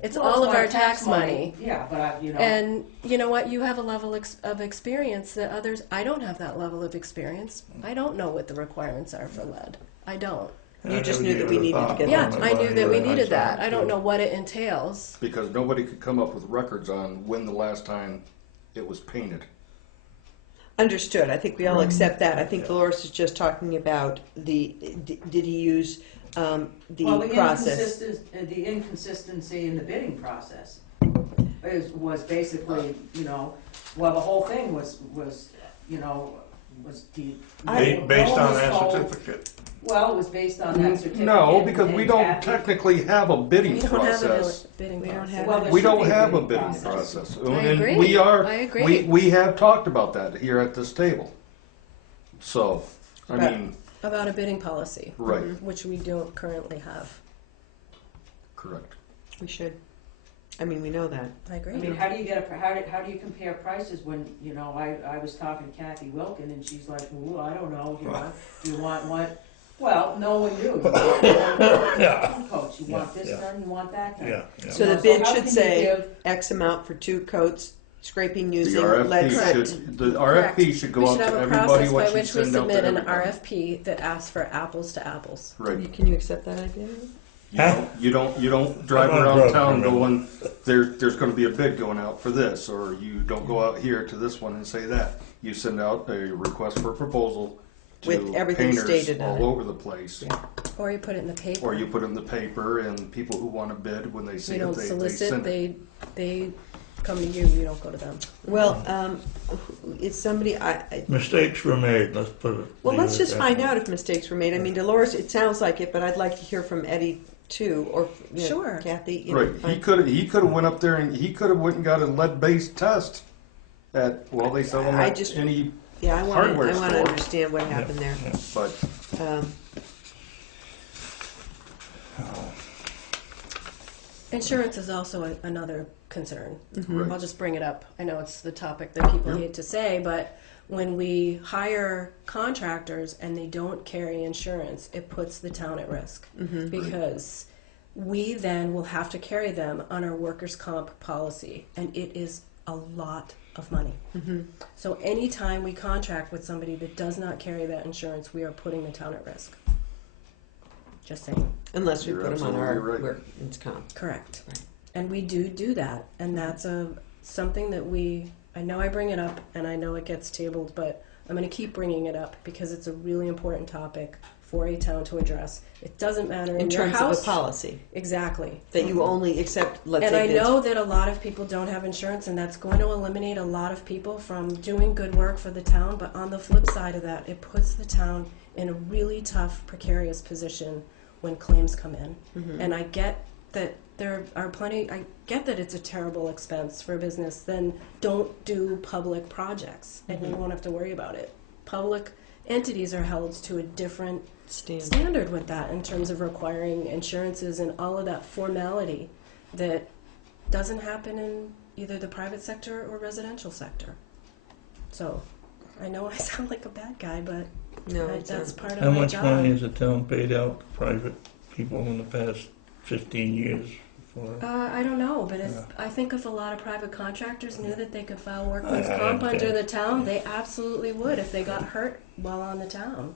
It's Well, all of my our tax money. Yeah, but And you know what? You have a level of experience that others. I don't have that level of experience. I don't know what the requirements are for lead. I don't. You just knew that we needed to get Yeah, that. I knew that we needed that. I don't know what it entails. Because nobody could come up with records on when the last time it was painted. Understood. I think we all accept that. I think Dolores is just talking about did he use the Well, process. the inconsistency in the bidding process. was basically, well, the whole thing was Based on that told- certificate. Well, it was based on that certificate. No, because we and don't Kathy- technically have a bidding We don't have a process. bidding We don't process. have Well, there We should don't be have a bidding bidding process. I And agree. we are, I agree. we have talked about that here at this table. So, I But- mean, About a bidding policy, right, which we don't currently have. correct. We should. I mean, we know that. I agree. I mean, how do you how do you compare prices when, I was talking to Kathy Wilkin and she's like, ooh, I don't know, you want what? Well, no one knew. You want Yeah. two coats, you want this Yeah. done, you want that done. Yeah, yeah. So the So bid how should can you say give- X amount for 2 coats, scraping The using RFP lead Correct. should, the RFP should We go out should to have a everybody, process by what you which we send out to submit an everybody. RFP that asks for apples to apples. Right. Can you accept that idea? You don't drive I'm on around drugs, town remember. going, there's gonna be a bid going out for this, or you don't go out here to this one and say that. You send out a request for proposal With to everything painters stated on it. all over the place. Yeah. Or you put it in the paper. Or you put it in the paper, and people who wanna bid, when they see We it, don't they solicit, send it. they come to you don't go to them. Well, it's somebody, Mistakes were made, let's put it. well, leave let's it just that find way. out if mistakes were made. I mean, Dolores, it sounds like it, but I'd like to hear from Eddie too, or Sure. Kathy. Right, he could've went up there and he could've went and got a lead-based test at, well, they sell them I at just- any, Yeah, I want hardware to store. understand what happened there. Yeah. but Insurance is also another concern. Right. I'll just bring it up. I know it's the topic that people Yep. hate to say, but when we hire contractors and they don't carry insurance, it puts the town at risk because we then will have to carry them on our workers' comp policy, and it is a lot of money. So anytime we contract with somebody that does not carry that insurance, we are putting the town at risk. Just saying. Unless we You're put them on our absolutely right. workman's comp. Correct. Right. And we do that, and that's something that I know I bring it up, and I know it gets tabled, but I'm going to keep bringing it up because it's a really important topic for a town to address. It doesn't matter In your terms house. of a policy, Exactly. that you only accept, let's And say I bids. know that a lot of people don't have insurance, and that's going to eliminate a lot of people from doing good work for the town, but on the flip side of that, it puts the town in a really tough, precarious position when claims come in. And I get that there are I get that it's a terrible expense for a business. Then don't do public projects, and you won't have to worry about it. Public entities are held to a different standard with that in terms of requiring insurances and all of that formality that doesn't happen in either the private sector or residential sector. So I know I sound like a bad guy, but No, it's that's part of How my much job. money has the town paid out to private people in the past 15 years? I don't know, but Yeah. I think if a lot of private contractors knew that they could file workman's I comp under understand. the town, they absolutely would if they got hurt while on the town.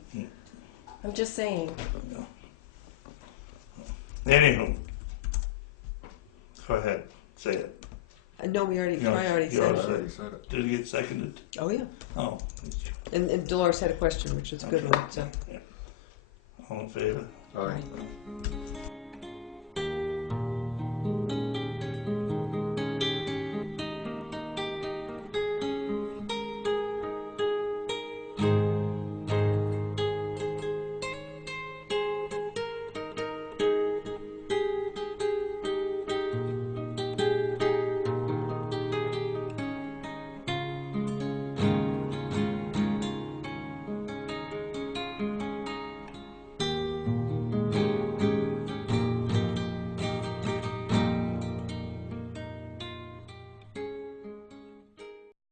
I'm just saying. Anywho, go ahead, say it. No, we already, Yours- Troy already said yours. it. I already said it. Did it get seconded? Oh, yeah. Oh, And Dolores had a question, which was a good one, so. all in favor? All right.